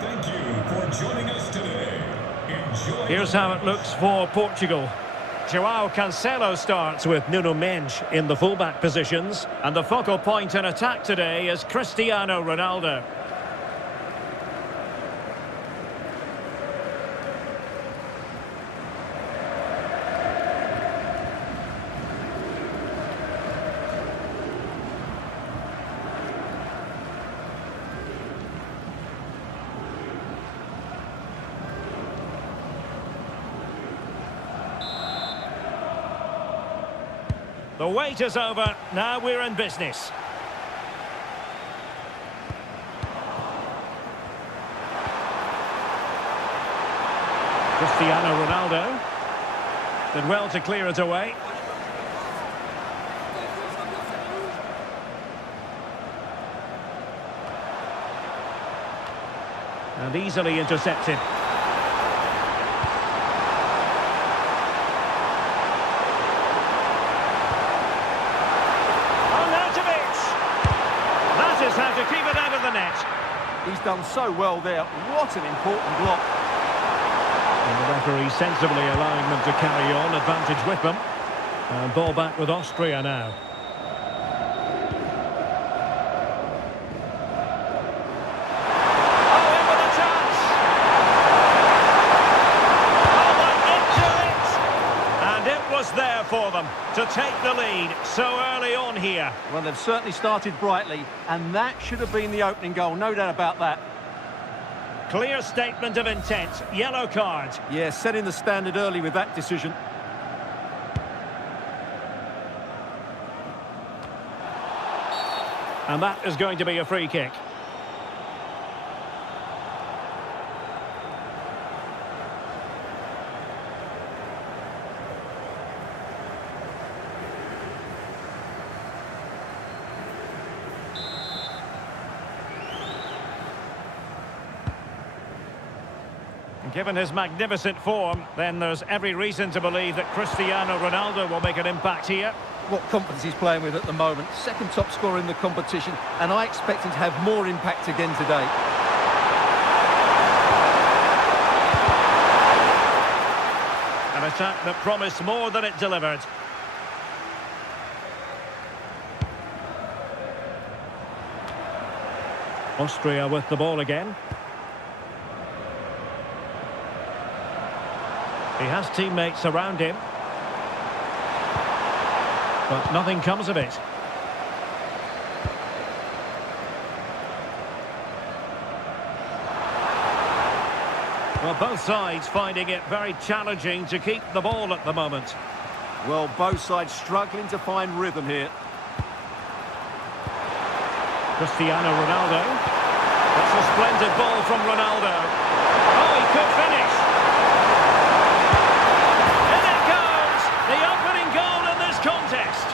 Thank you for joining us today. Enjoy. Here's how it looks for Portugal. Joao Cancelo starts with Nuno Mendes in the fullback positions. And the focal point in attack today is Cristiano Ronaldo. The wait is over, now we're in business. Cristiano Ronaldo did well to clear it away. And easily intercepted. How to keep it out of the net. He's done so well there. What an important block. And the referee sensibly allowing them to carry on, advantage with them. And ball back with Austria now. Oh, in with a chance. Oh, but into it. And it was there for them to take the lead so early on here. Well, they've certainly started brightly, and that should have been the opening goal, no doubt about that. Clear statement of intent, yellow card. Yeah, setting the standard early with that decision. And that is going to be a free kick. Given his magnificent form, then there's every reason to believe that Cristiano Ronaldo will make an impact here. What confidence he's playing with at the moment. Second top scorer in the competition, and I expect him to have more impact again today. An attack that promised more than it delivered. Austria with the ball again. He has teammates around him. But nothing comes of it. Well, both sides finding it very challenging to keep the ball at the moment. Well, both sides struggling to find rhythm here. Cristiano Ronaldo. That's a splendid ball from Ronaldo. Oh, he could finish. In it goes! The opening goal in this contest.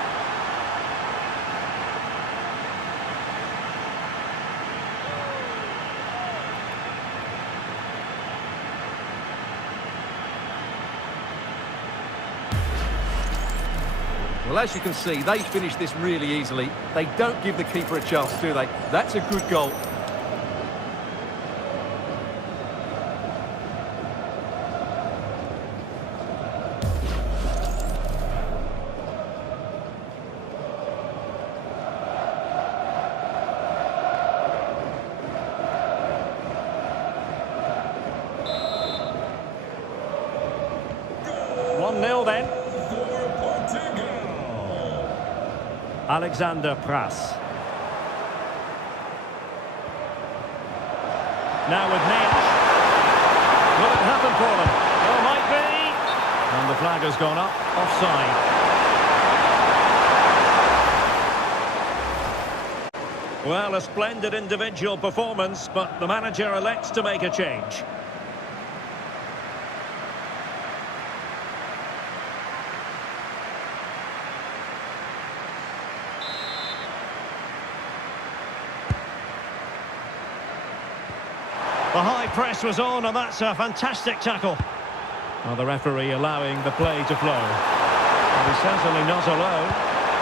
Well, as you can see, they finish this really easily. They don't give the keeper a chance, do they? That's a good goal. Then. For Portugal. Alexander Pras. Now with Mendes. flag has gone up. Offside. Well, a splendid individual performance, but the manager elects to make a change. The high press was on, and that's a fantastic tackle. Well, the referee allowing the play to flow. And he's certainly not alone.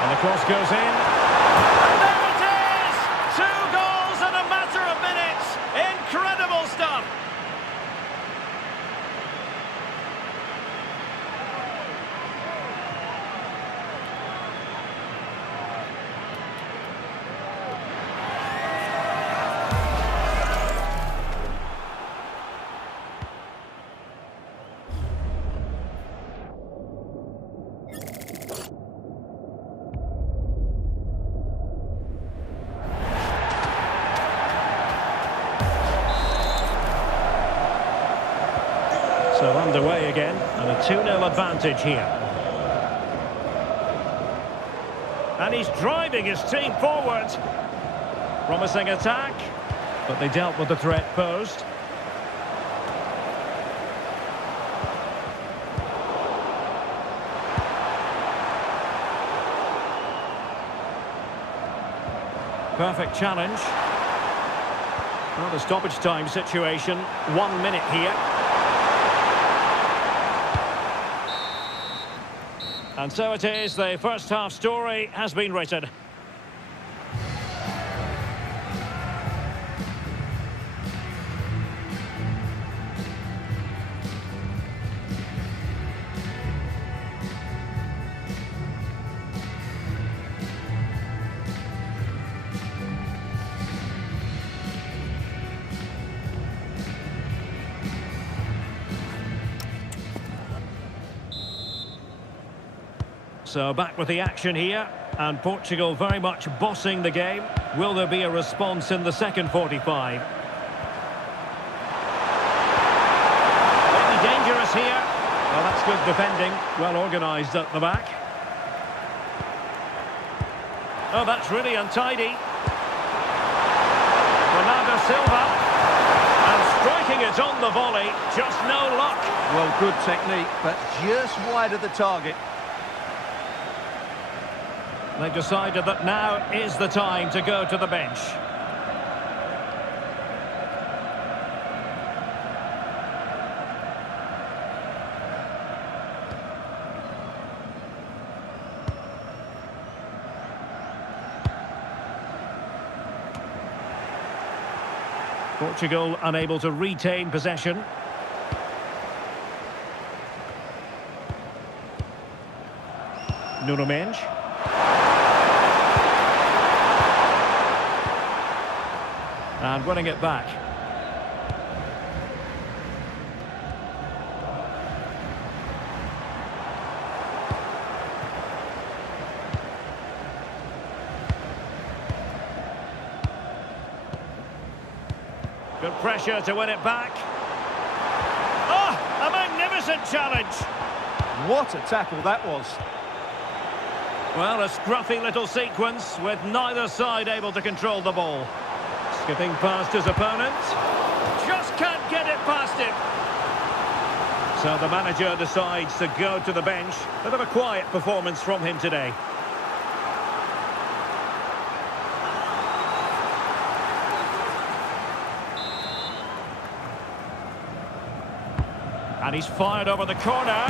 And the cross goes in. And there it is! 2 goals in a matter of minutes. Incredible stuff. So underway again, and a 2-0 advantage here. And he's driving his team forward. Promising attack, but they dealt with the threat posed. Perfect challenge. Well, the stoppage time situation, 1 minute here. And so it is, the first half story has been written. So back with the action here, and Portugal very much bossing the game. Will there be a response in the second 45? Maybe dangerous here. Well, that's good defending, well organised at the back. Oh, that's really untidy. Bernardo Silva, and striking it on the volley, just no luck. Well, good technique, but just wide of the target. They've decided that now is the time to go to the bench. Portugal unable to retain possession. Nuno Mendes. And winning it back. Good pressure to win it back. Oh, a magnificent challenge. What a tackle that was. Well, a scruffy little sequence with neither side able to control the ball. Skipping past his opponent. Just can't get it past him. So the manager decides to go to the bench. Bit of a quiet performance from him today. And he's fired over the corner.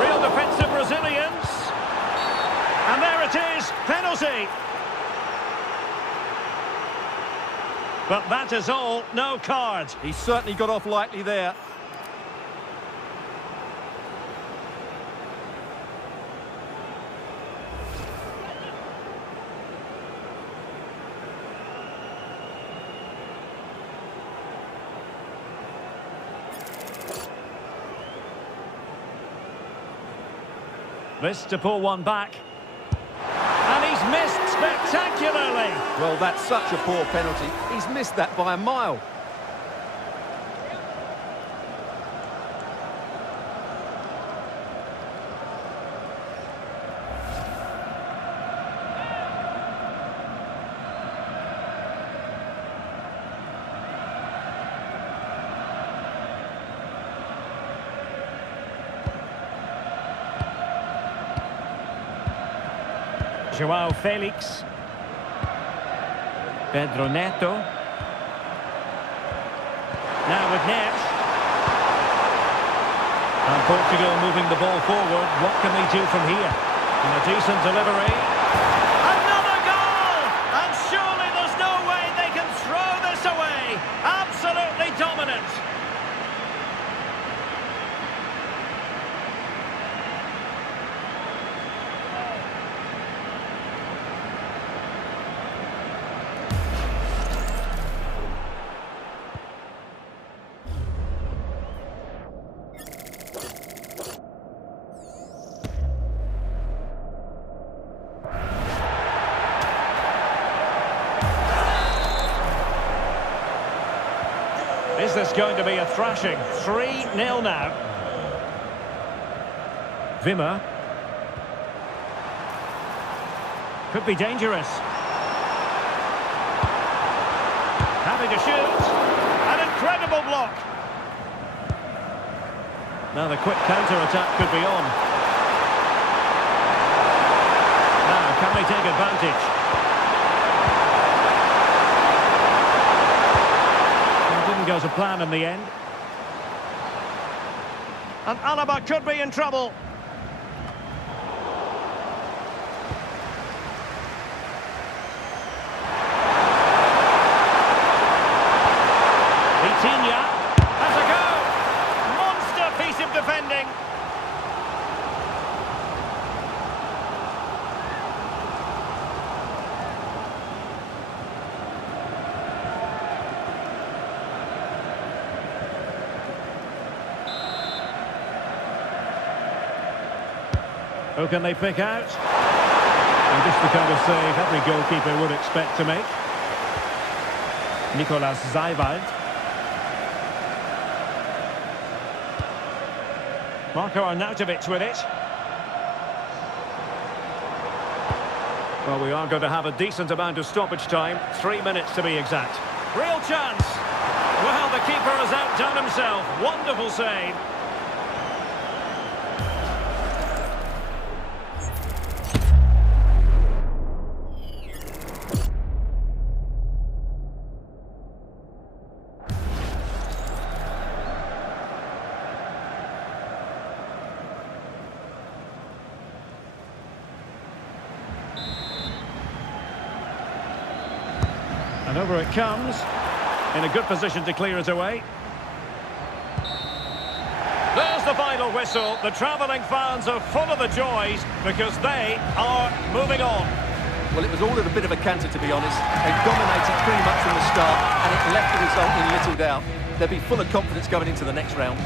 Real defensive resilience. And there it is, penalty. But that is all, no card. He certainly got off lightly there. This to pull one back. And he's missed spectacularly. Well, that's such a poor penalty. He's missed that by a mile. João Felix. Pedro Neto. Now with Neves. And Portugal moving the ball forward. What can they do from here? And a decent delivery. Another goal! And surely there's no way they can throw this away. Absolutely dominant. Is this going to be a thrashing? 3-0 now. Wimmer. Could be dangerous. Having to shoot. An incredible block. Now the quick counter-attack could be on. Now, can they take advantage? Goes a plan in the end. And Alaba could be in trouble. Vitinha has a go. Monster piece of defending. Who can they pick out? And just the kind of save every goalkeeper would expect to make. Nicolas Zaiwald. Marco Arnautovic with it. Well, we are going to have a decent amount of stoppage time. 3 minutes to be exact. Real chance. Well, the keeper has outdone himself. Wonderful save. And over it comes, in a good position to clear it away. There's the final whistle. The travelling fans are full of the joys because they are moving on. Well, it was all at a bit of a canter, to be honest. They dominated pretty much from the start, and it left the result in little doubt. They'll be full of confidence going into the next round.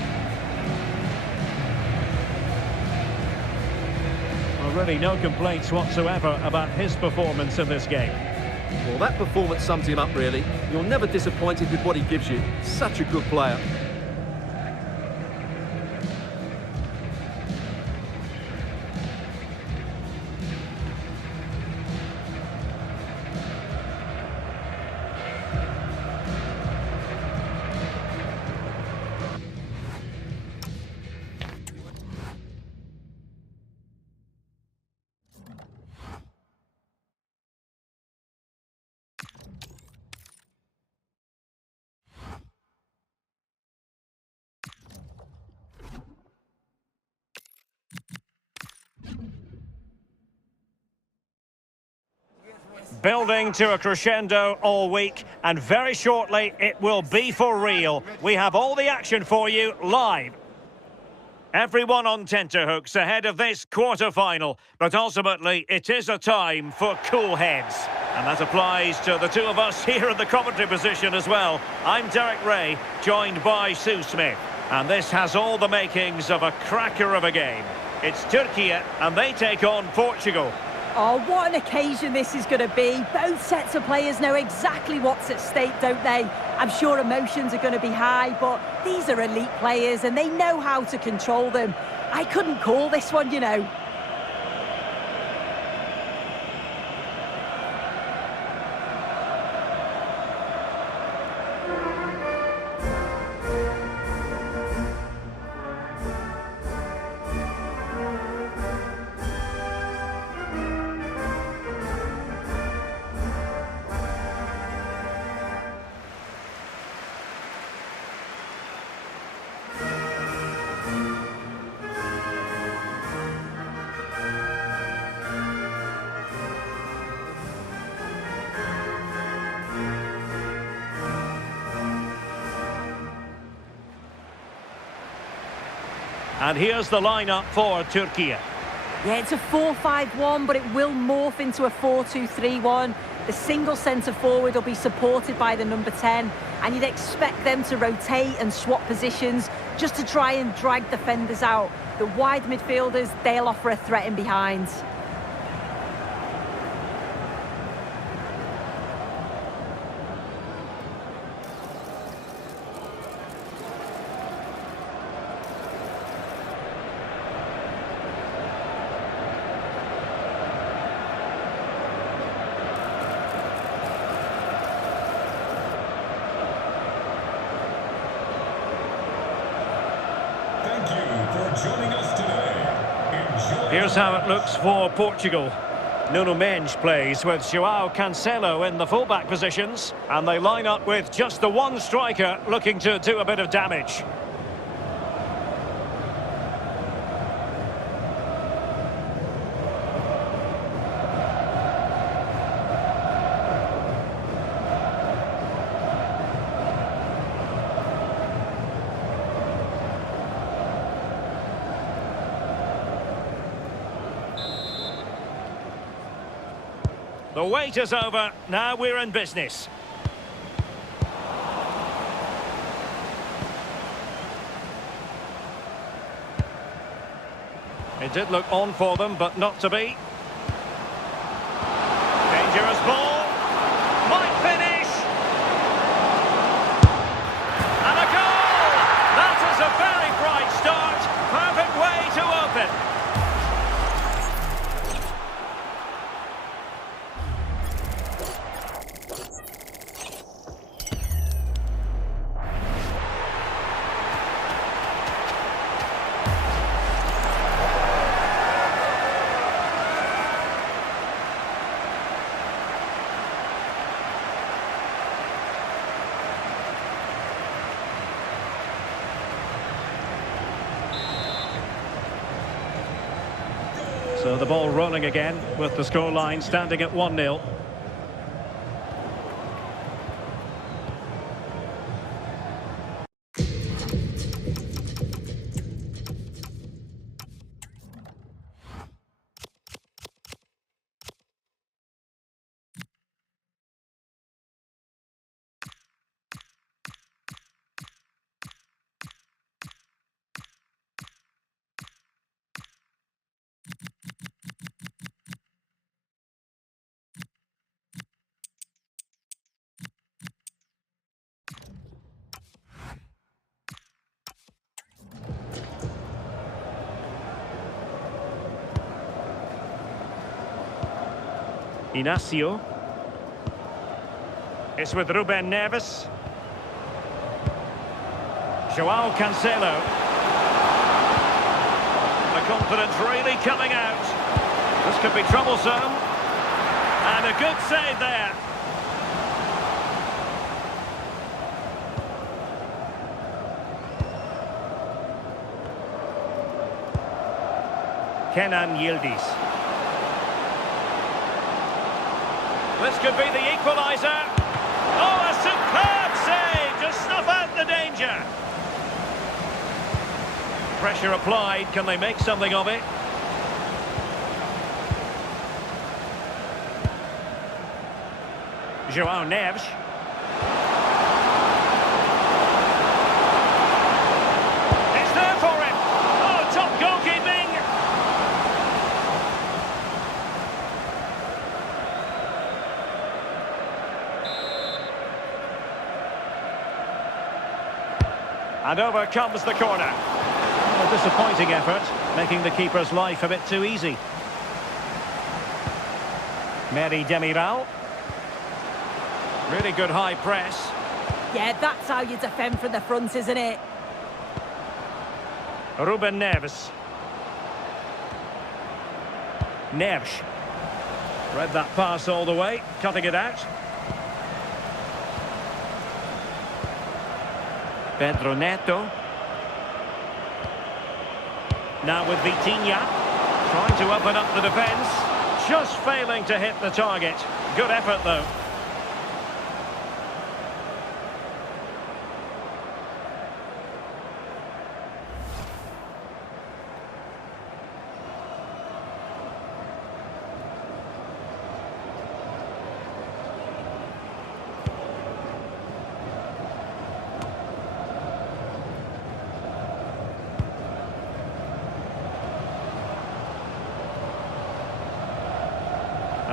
Well, really no complaints whatsoever about his performance in this game. Well, that performance sums him up, really. You're never disappointed with what he gives you. Such a good player. Building to a crescendo all week, and very shortly it will be for real. We have all the action for you live. Everyone on tenterhooks ahead of this quarter-final, but ultimately it is a time for cool heads. And that applies to the two of us here in the commentary position as well. I'm Derek Ray, joined by Sue Smith. And this has all the makings of a cracker of a game. It's Turkey, and they take on Portugal. Oh, what an occasion this is going to be. Both sets of players know exactly what's at stake, don't they? I'm sure emotions are going to be high, but these are elite players and they know how to control them. I couldn't call this one, you know. And here's the lineup for Turkey. Yeah, it's a 4-5-1, but it will morph into a 4-2-3-1. The single centre-forward will be supported by the number 10, and you'd expect them to rotate and swap positions just to try and drag defenders out. The wide midfielders, they'll offer a threat in behind. Thank you for joining us today. Enjoy. Here's how it looks for Portugal. Nuno Mendes plays with João Cancelo in the fullback positions, and they line up with just the one striker looking to do a bit of damage. The wait is over, now we're in business. It did look on for them, but not to be. Dangerous ball. Might finish. And a goal! That is a very bright start. Perfect way to open. So the ball rolling again with the scoreline standing at 1-0. Inacio. It's with Ruben Neves. João Cancelo. The confidence really coming out. This could be troublesome. And a good save there. Kenan Yildiz. This could be the equaliser. Oh, a superb save to snuff out the danger. Pressure applied. Can they make something of it? João Neves. It's there for him. Oh, top goalkeeping. And over comes the corner. A disappointing effort, making the keeper's life a bit too easy. Mary Demiral. Really good high press. Yeah, that's how you defend from the front, isn't it? Ruben Neves. Neves. Read that pass all the way, cutting it out. Pedro Neto. Now with Vitinha. Trying to open up the defence. Just failing to hit the target. Good effort though.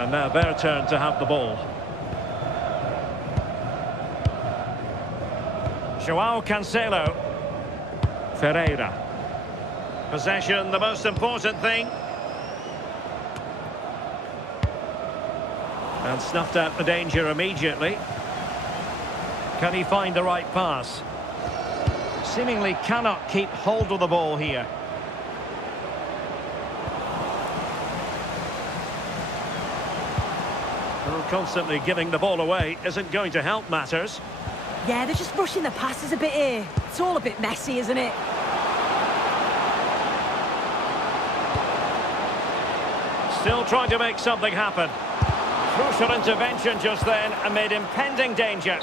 And now their turn to have the ball. João Cancelo. Ferreira. Possession, the most important thing. And snuffed out the danger immediately. Can he find the right pass? Seemingly cannot keep hold of the ball here. Well, constantly giving the ball away isn't going to help matters. Yeah, they're just rushing the passes a bit here. It's all a bit messy, isn't it? Still trying to make something happen. Crucial intervention just then amid impending danger.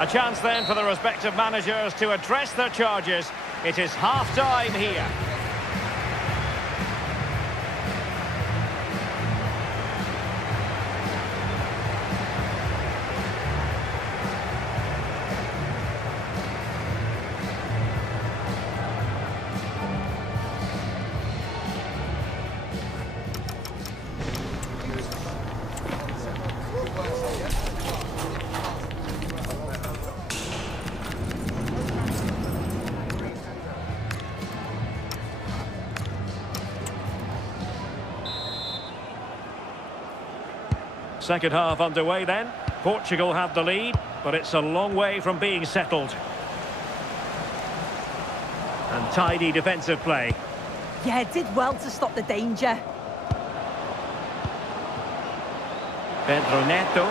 A chance then for the respective managers to address their charges. It is half-time here. Second half underway then. Portugal have the lead, but it's a long way from being settled. And tidy defensive play. Yeah, did well to stop the danger. Pedro Neto.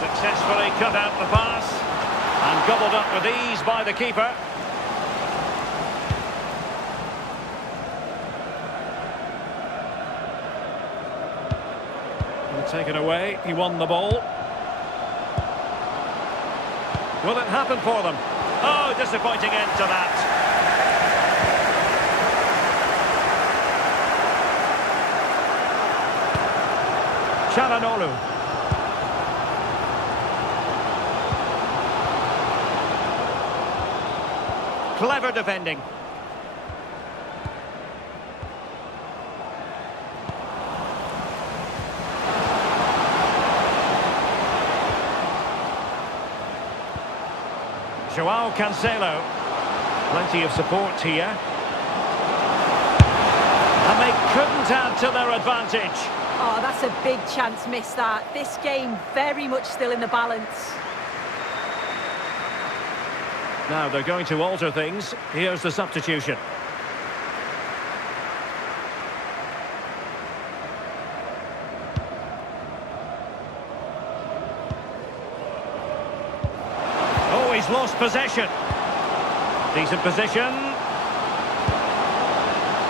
Successfully cut out the pass. And gobbled up with ease by the keeper. Taken away, he won the ball. Will it happen for them? Oh, disappointing end to that. Çalhanoğlu. Clever defending. João Cancelo. Plenty of support here. And they couldn't add to their advantage. Oh, that's a big chance missed that. This game very much still in the balance. Now they're going to alter things. Here's the substitution. Oh, he's lost possession. Decent position.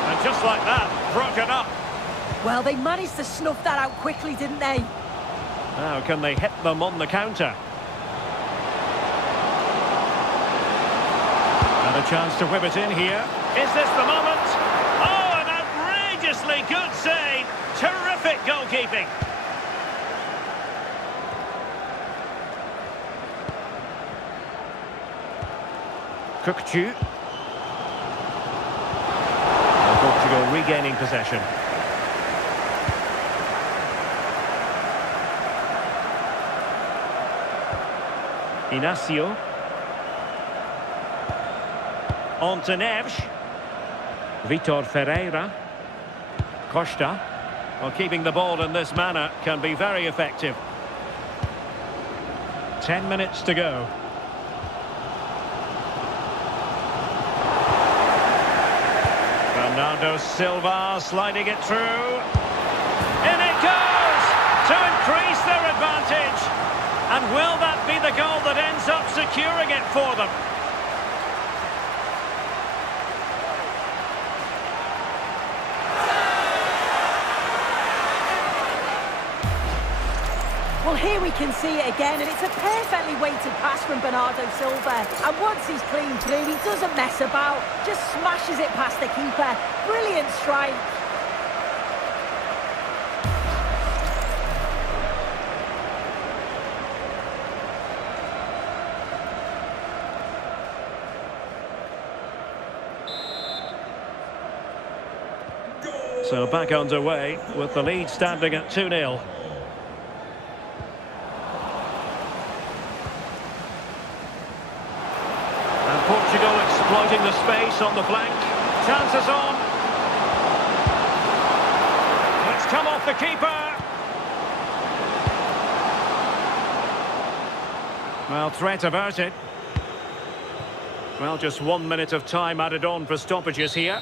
And just like that, broken up. Well, they managed to snuff that out quickly, didn't they? Now, can they hit them on the counter? And a chance to whip it in here. Is this the moment? Oh, an outrageously good save. Terrific goalkeeping. Kukçu. Portugal regaining possession. Inacio. On to Neves. Vitor Ferreira. Costa. Well, keeping the ball in this manner can be very effective. 10 minutes to go. Bernardo Silva sliding it through. In it goes! To increase their advantage. And will that be the goal that ends up securing it for them? Well, here we can see it again, and it's a perfectly weighted pass from Bernardo Silva. And once he's clean through, he doesn't mess about, just smashes it past the keeper. Brilliant strike. So back underway with the lead standing at 2-0. And Portugal exploiting the space on the flank. Chances on. It's come off the keeper. Well, threat averted. Well, just 1 minute of time added on for stoppages here.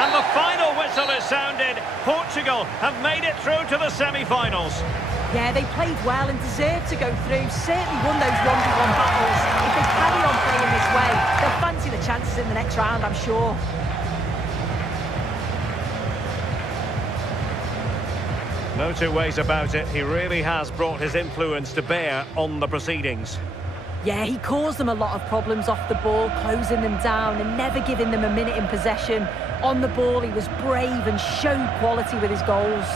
And the final whistle is sounded. Portugal have made it through to the semi-finals. Yeah, they played well and deserved to go through. Certainly won those 1v1 battles. If they carry on playing this way, they'll fancy the chances in the next round, I'm sure. No two ways about it. He really has brought his influence to bear on the proceedings. Yeah, he caused them a lot of problems off the ball, closing them down and never giving them a minute in possession. On the ball, he was brave and showed quality with his goals.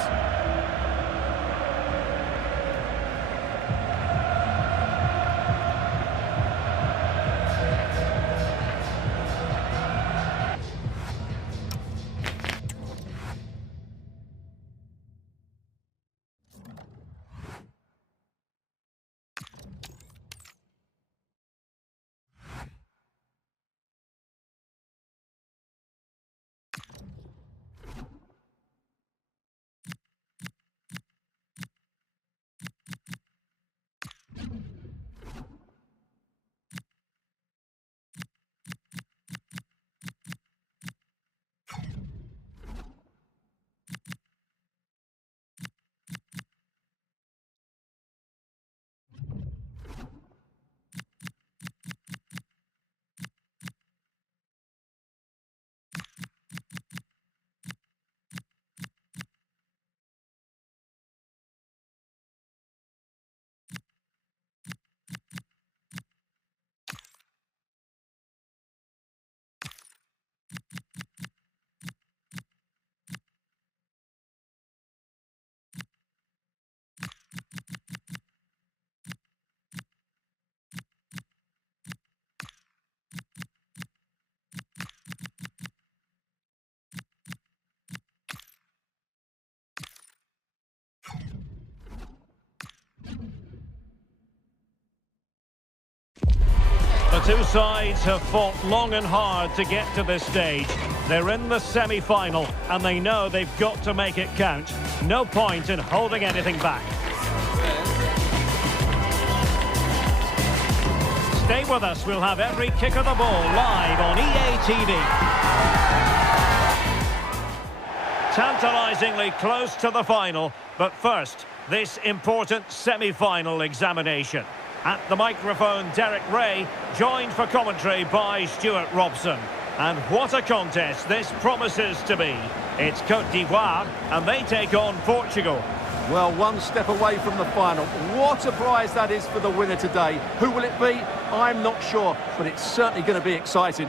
The two sides have fought long and hard to get to this stage. They're in the semi-final and they know they've got to make it count. No point in holding anything back. Stay with us, we'll have every kick of the ball live on EA TV. Tantalisingly close to the final, but first, this important semi-final examination. At the microphone, Derek Ray, joined for commentary by Stuart Robson. And what a contest this promises to be. It's Côte d'Ivoire, and they take on Portugal. Well, one step away from the final. What a prize that is for the winner today. Who will it be? I'm not sure, but it's certainly going to be exciting.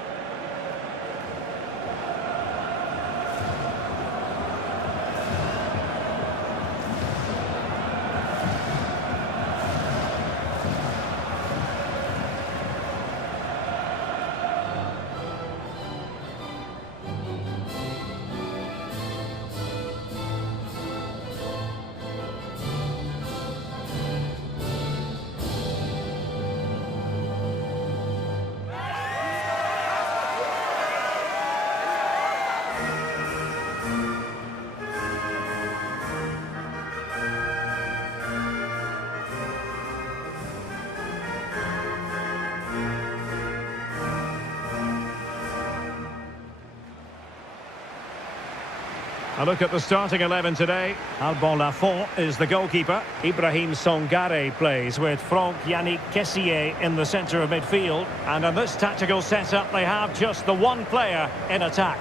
A look at the starting 11 today. Alban Lafont is the goalkeeper. Ibrahim Songare plays with Franck Yannick Kessié in the centre of midfield. And in this tactical setup, they have just the one player in attack.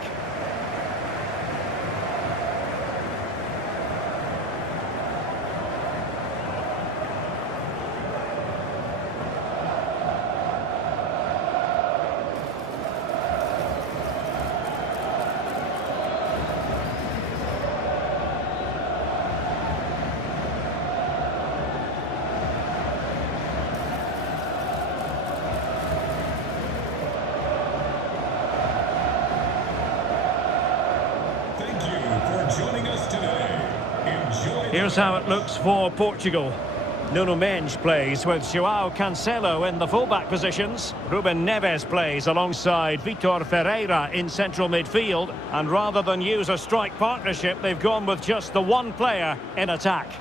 Here's how it looks for Portugal. Nuno Mendes plays with João Cancelo in the fullback positions. Ruben Neves plays alongside Vitor Ferreira in central midfield. And rather than use a strike partnership, they've gone with just the one player in attack.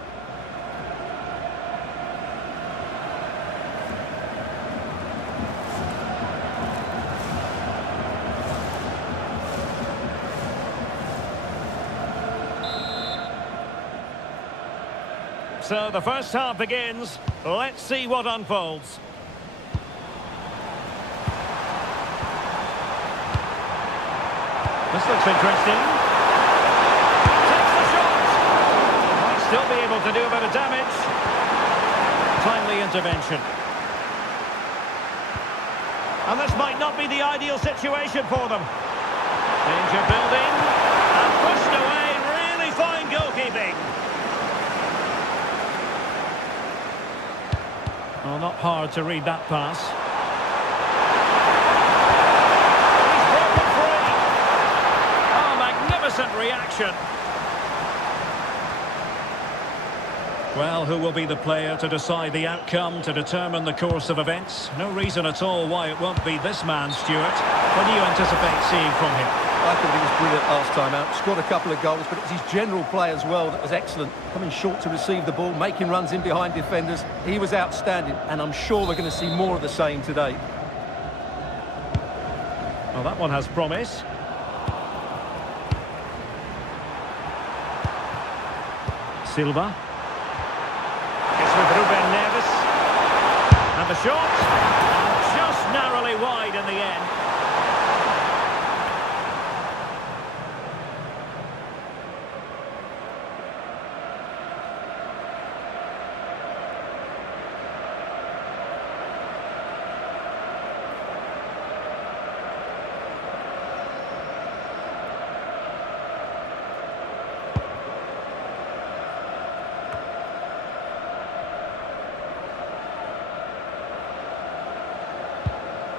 So the first half begins. Let's see what unfolds. This looks interesting. Takes the shot. Might still be able to do a bit of damage. Timely intervention. And this might not be the ideal situation for them. Danger building. And pushed away. Really fine goalkeeping. Well, not hard to read that pass. He's broken free. Oh, magnificent reaction. Well, who will be the player to decide the outcome, to determine the course of events? No reason at all why it won't be this man, Stuart. What do you anticipate seeing from him? I thought he was brilliant last time out. Scored a couple of goals, but it was his general play as well that was excellent. Coming short to receive the ball, making runs in behind defenders. He was outstanding, and I'm sure we're going to see more of the same today. Well, that one has promise. Silva. It's with Ruben Neves. And the shot. And just narrowly wide in the end.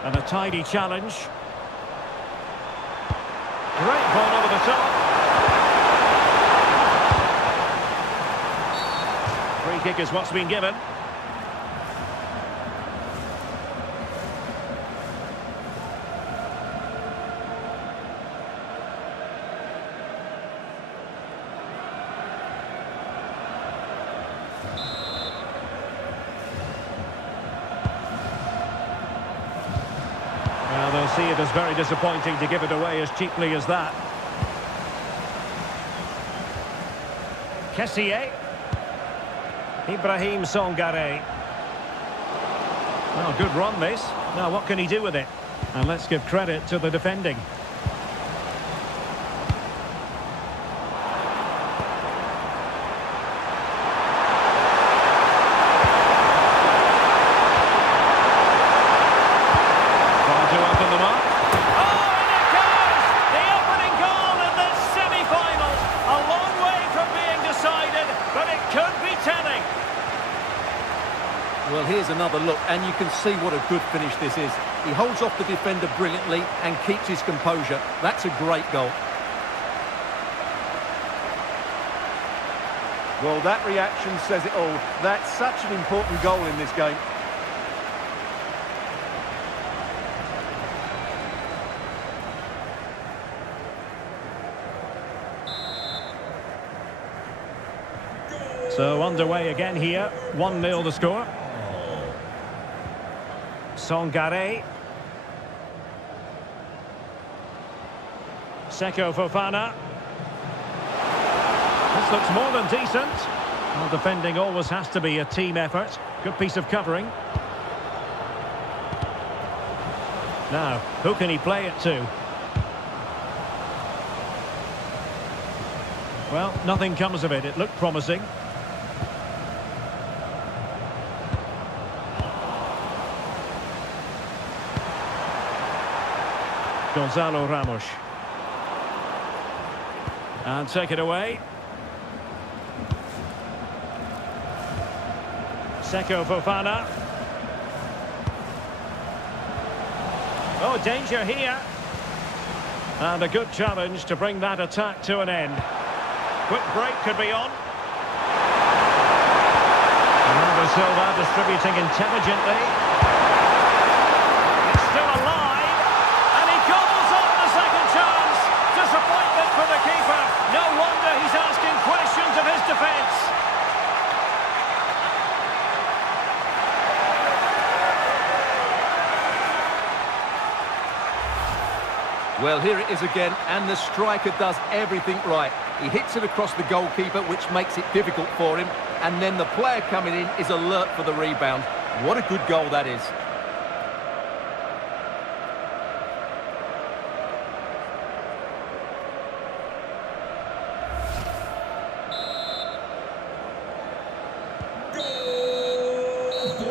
And a tidy challenge. Great ball over the top. Free kick is what's been given. Well, they'll see it as very disappointing to give it away as cheaply as that. Kessié. Ibrahim Songare. Well, good run this. Now what can he do with it? And let's give credit to the defending. Well, here's another look, and you can see what a good finish this is. He holds off the defender brilliantly and keeps his composure. That's a great goal. Well, that reaction says it all. That's such an important goal in this game. So underway again here. 1-0 the score. Songare. Seko Fofana. This looks more than decent. Well, defending always has to be a team effort. Good piece of covering. Now, who can he play it to? Well, nothing comes of it. It looked promising. Gonzalo Ramos. And take it away. Seko Fofana. Oh, danger here. And a good challenge to bring that attack to an end. Quick break could be on. Silva distributing intelligently. It's still alive, and he gobbles up the second chance. Disappointment for the keeper. No wonder he's asking questions of his defence. Well, here it is again, and the striker does everything right. He hits it across the goalkeeper, which makes it difficult for him, and then the player coming in is alert for the rebound. What a good goal that is.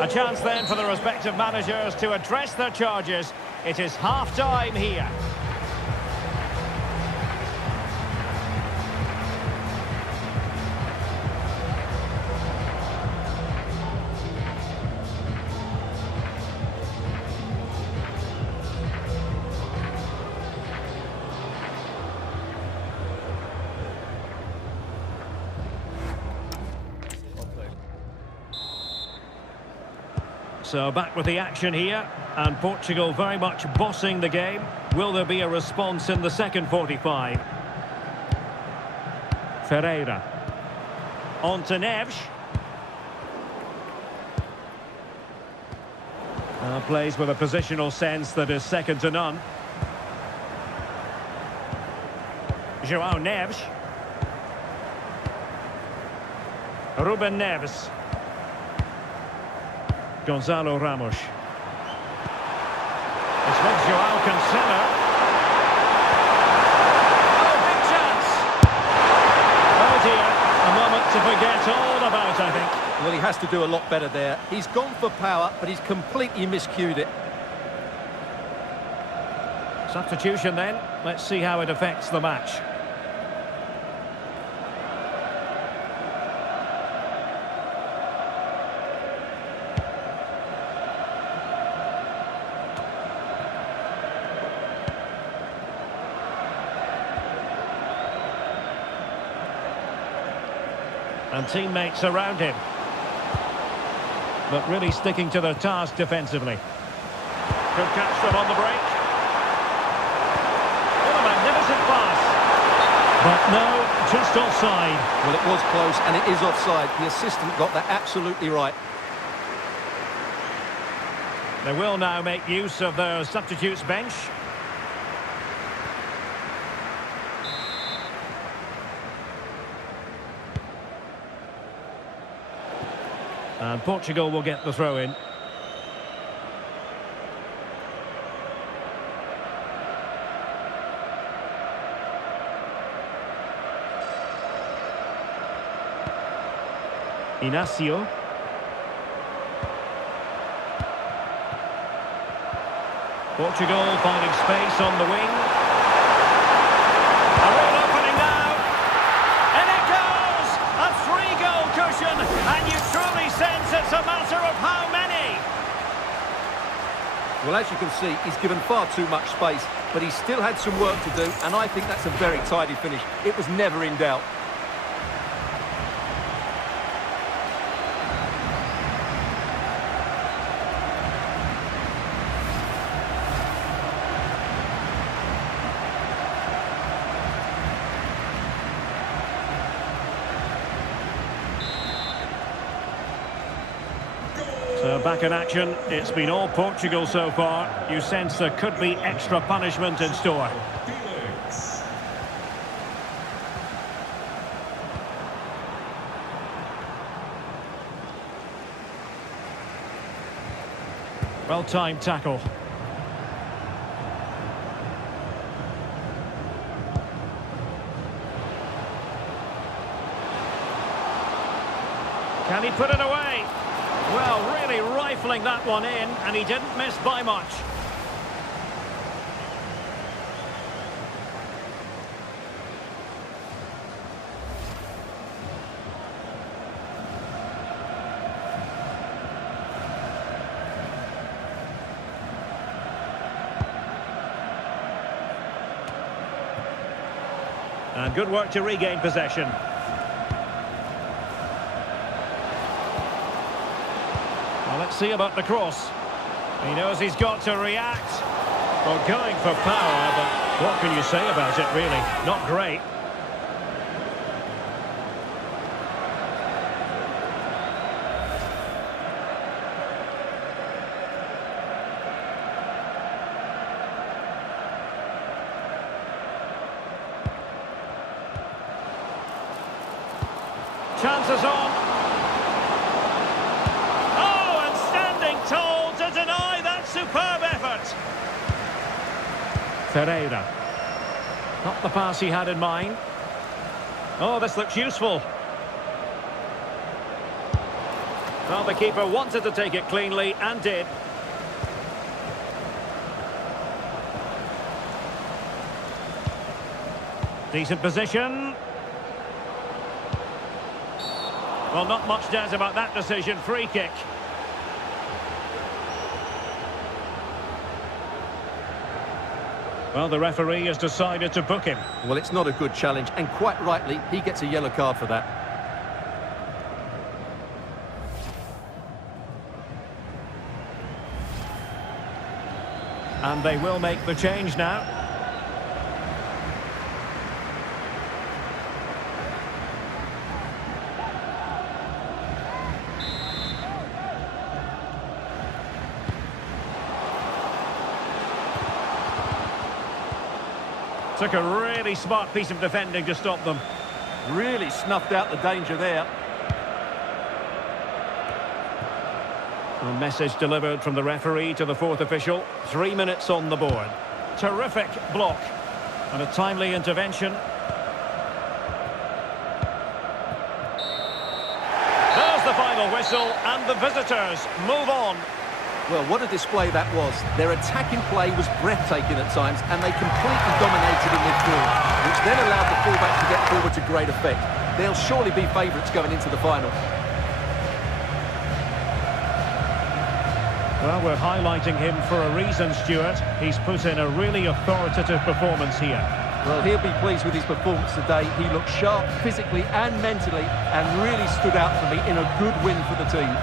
A chance then for the respective managers to address their charges. It is half-time here. So back with the action here, and Portugal very much bossing the game. Will there be a response in the second 45? Ferreira. On to Neves. Plays with a positional sense that is second to none. João Neves. Ruben Neves. Gonzalo Ramos. It's with João Cancelo. Oh, big chance! Oh dear, a moment to forget all about, I think. Well, he has to do a lot better there. He's gone for power, but he's completely miscued it. Substitution then. Let's see how it affects the match. And teammates around him. But really sticking to their task defensively. Could catch them on the break. What a magnificent pass. But no, just offside. Well, it was close, and it is offside. The assistant got that absolutely right. They will now make use of their substitutes bench. And Portugal will get the throw in. Inacio. Portugal finding space on the wing. A real opening now. And it goes! A 3-goal cushion. And you truly sense it's a matter of how many. Well, as you can see, he's given far too much space, but he's still had some work to do, and I think that's a very tidy finish. It was never in doubt. So back in action, it's been all Portugal so far. You sense there could be extra punishment in store. Well-timed tackle. Can he put it away? Well, really rifling that one in, and he didn't miss by much. And good work to regain possession. Let's see about the cross. He knows he's got to react. Well, going for power, but what can you say about it, really? Not great. Chances on. Oh, and standing tall to deny that superb effort. Ferreira. Not the pass he had in mind. Oh, this looks useful. Well, the keeper wanted to take it cleanly and did. Decent position. Well, not much doubt about that decision. Free kick. Well, the referee has decided to book him. Well, it's not a good challenge, and quite rightly, he gets a yellow card for that. And they will make the change now. Took a really smart piece of defending to stop them. Really snuffed out the danger there. A message delivered from the referee to the fourth official. 3 minutes on the board. Terrific block. And a timely intervention. There's the final whistle, and the visitors move on. Well, what a display that was. Their attacking play was breathtaking at times, and they completely dominated in midfield, which then allowed the fullbacks to get forward to great effect. They'll surely be favourites going into the final. Well, we're highlighting him for a reason, Stuart. He's put in a really authoritative performance here. Well, he'll be pleased with his performance today. He looked sharp physically and mentally, and really stood out for me in a good win for the team.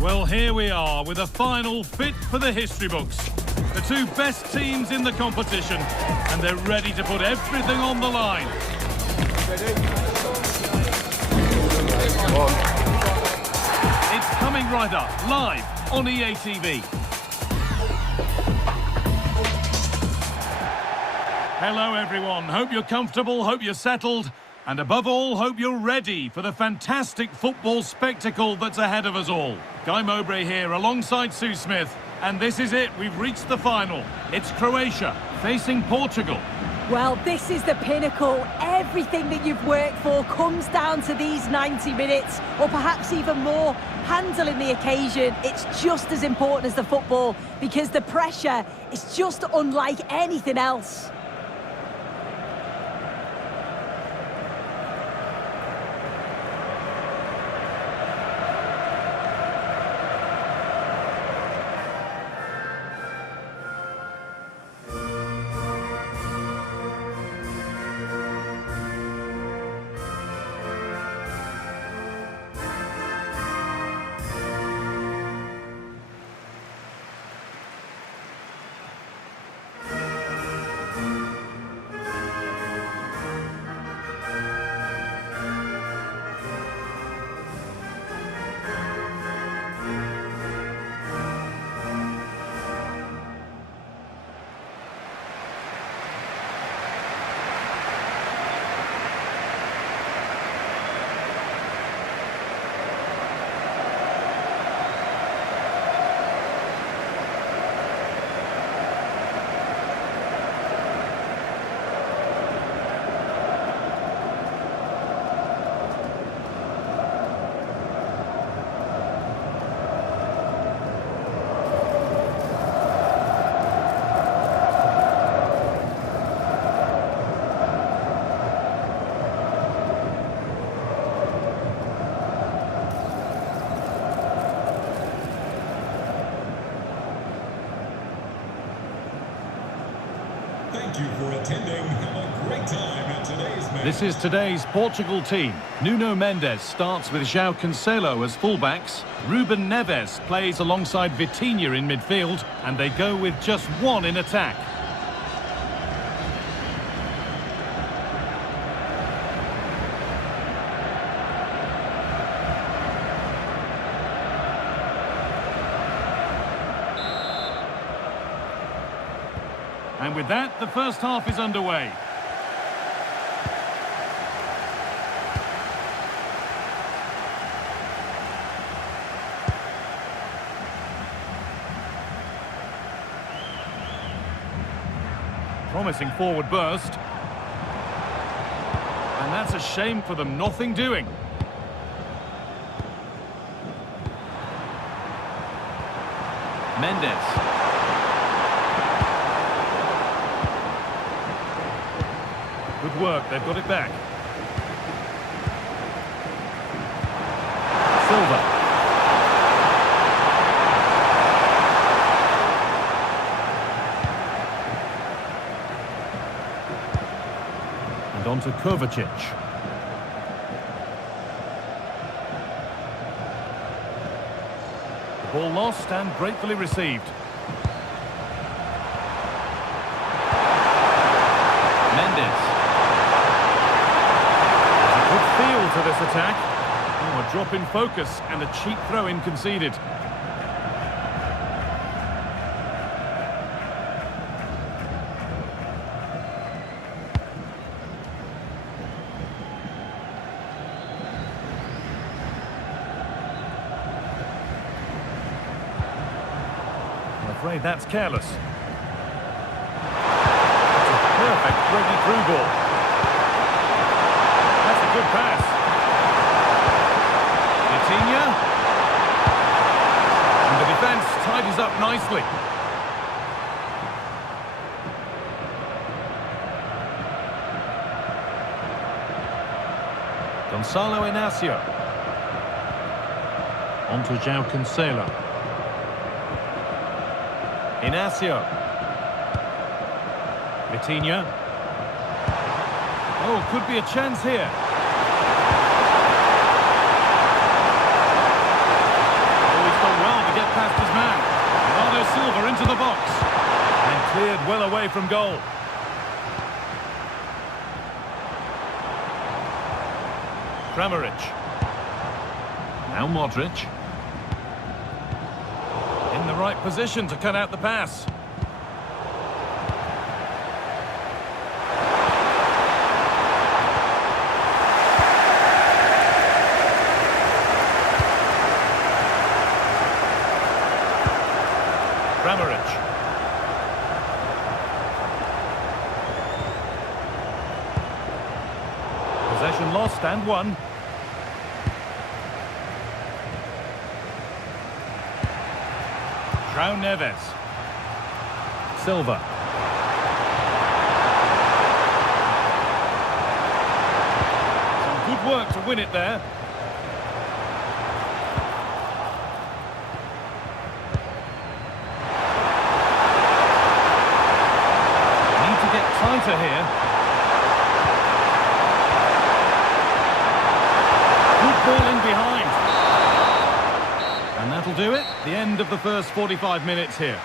Well, here we are with a final fit for the history books. The two best teams in the competition, and they're ready to put everything on the line. It's coming right up, live on EA TV. Hello everyone, hope you're comfortable, hope you're settled, and above all, hope you're ready for the fantastic football spectacle that's ahead of us all. Guy Mowbray here alongside Sue Smith, and this is it, we've reached the final. It's Croatia facing Portugal. Well, this is the pinnacle. Everything that you've worked for comes down to these 90 minutes, or perhaps even more. Handling the occasion, it's just as important as the football, because the pressure is just unlike anything else. Thank you for attending. Have a great time at today's match. This is today's Portugal team. Nuno Mendes starts with João Cancelo as fullbacks. Ruben Neves plays alongside Vitinha in midfield, and they go with just one in attack. And with that, the first half is underway. Promising forward burst. And that's a shame for them, nothing doing. Mendes. Good work, they've got it back. Silva. And on to Kovacic. The ball lost and gratefully received. Mendes. Feel to this attack. Oh, a drop in focus and a cheap throw-in conceded. I'm afraid that's careless. It's a perfect ready-through ball. Good pass. Vitinha. And the defence tidies up nicely. Gonçalo Inácio. On to João Cancelo. Inácio. Vitinha. Oh, could be a chance here. Past his man. Bernardo Silva into the box. And cleared well away from goal. Kramaric. Now Modric. In the right position to cut out the pass. Kramaric. Possession lost and won. João Neves. Silva. Some good work to win it there. Tighter here. Good ball in behind. And that'll do it. The end of the first 45 minutes here.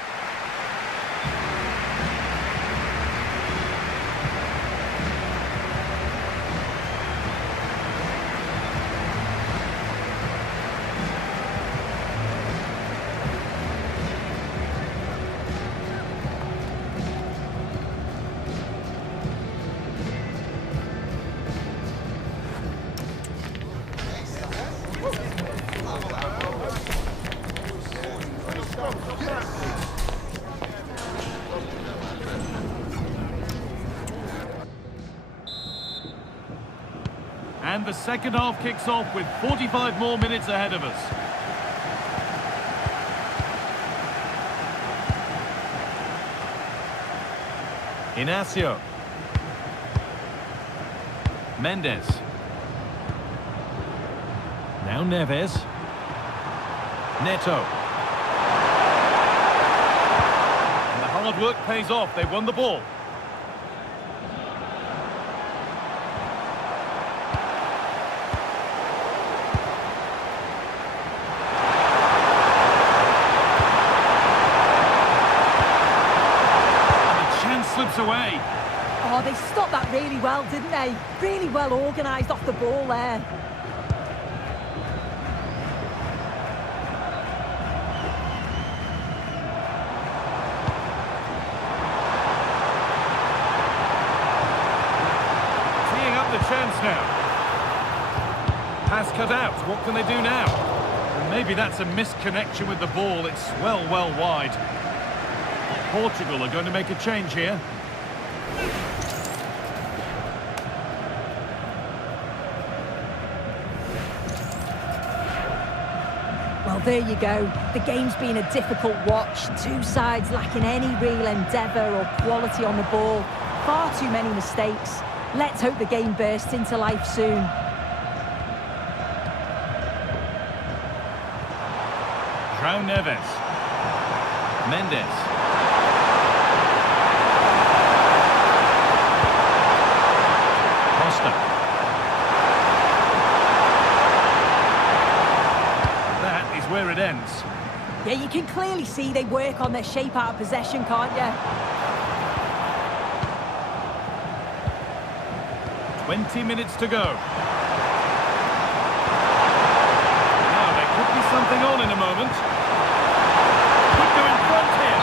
And the second half kicks off with 45 more minutes ahead of us. Inácio. Mendes. Now Neves. Neto. And the hard work pays off. They've won the ball. really well, didn't they? Really well organised off the ball there. Teeing up the chance now. Pass cut out. What can they do now? And maybe that's a misconnection with the ball. It's well wide. Portugal are going to make a change here. Well, there you go. The game's been a difficult watch. Two sides lacking any real endeavour or quality on the ball. Far too many mistakes. Let's hope the game bursts into life soon. João Neves. Mendes. Costa. That is where it ends. Yeah, you can clearly see they work on their shape out of possession, can't you? 20 minutes to go. Now, there could be something on in a moment. Could go in front here.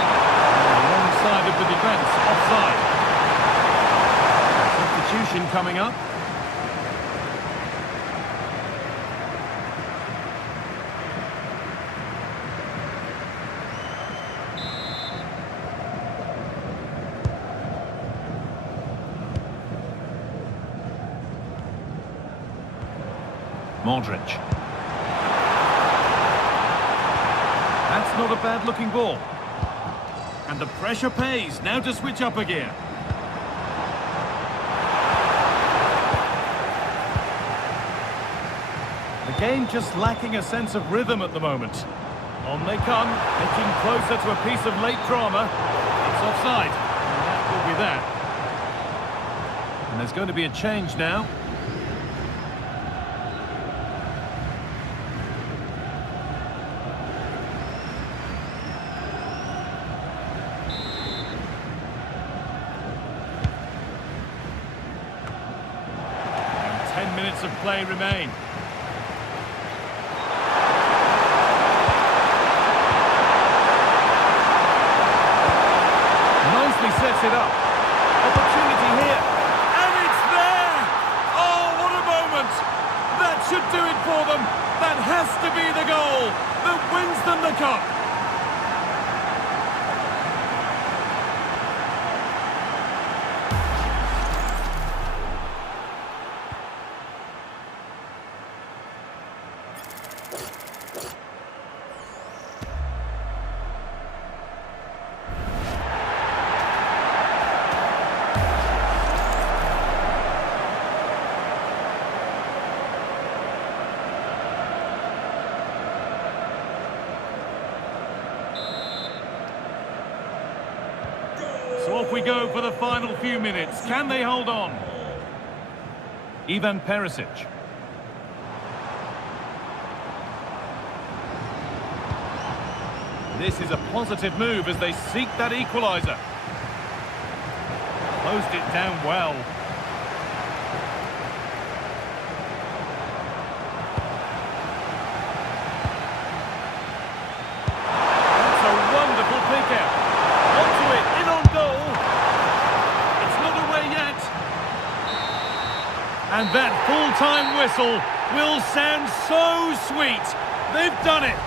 Wrong side of the defence, offside. Substitution coming up. Modric. That's not a bad-looking ball. And the pressure pays. Now to switch up a gear. The game just lacking a sense of rhythm at the moment. On they come, edging closer to a piece of late drama. It's offside. And that will be that. And there's going to be a change now. Minutes of play remain. Nicely sets it up. Opportunity here. And it's there! Oh, what a moment! That should do it for them. That has to be the goal that wins them the cup. So off we go for the final few minutes. Can they hold on? Ivan Perisic. This is a positive move as they seek that equaliser. Closed it down well. That's a wonderful pick out. Onto it, in on goal. It's not away yet. And that full-time whistle will sound so sweet. They've done it.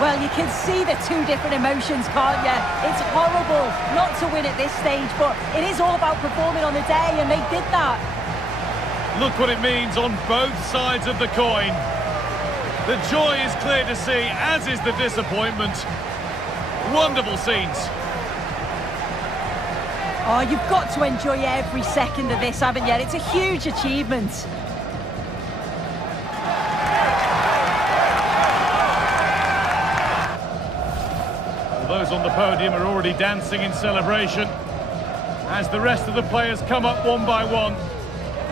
Well, you can see the two different emotions, can't you? It's horrible not to win at this stage, but it is all about performing on the day, and they did that. Look what it means on both sides of the coin. The joy is clear to see, as is the disappointment. Wonderful scenes. Oh, you've got to enjoy every second of this, haven't you? It's a huge achievement. Those on the podium are already dancing in celebration as the rest of the players come up one by one,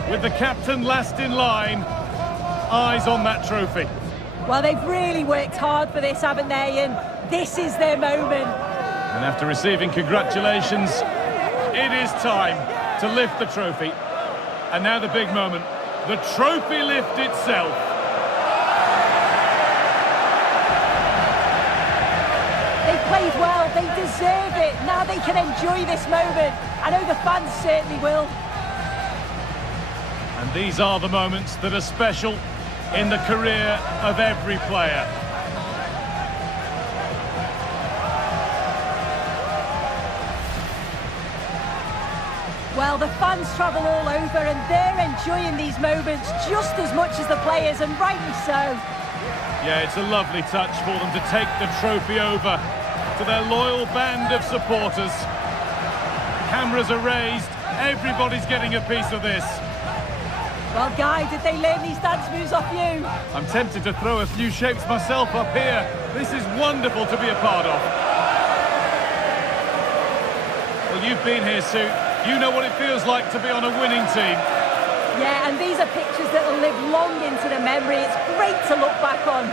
with the captain last in line, eyes on that trophy. Well, they've really worked hard for this, haven't they? And this is their moment. And after receiving congratulations, it is time. to lift the trophy. And now the big moment, the trophy lift itself. They played well, they deserve it. Now they can enjoy this moment. I know the fans certainly will. And these are the moments that are special in the career of every player. Well, the fans travel all over and they're enjoying these moments just as much as the players, and rightly so. Yeah, it's a lovely touch for them to take the trophy over to their loyal band of supporters. Cameras are raised, everybody's getting a piece of this. Well, Guy, did they learn these dance moves off you? I'm tempted to throw a few shapes myself up here. This is wonderful to be a part of. Well, you've been here, Sue. You know what it feels like to be on a winning team. Yeah, and these are pictures that will live long into the memory. It's great to look back on.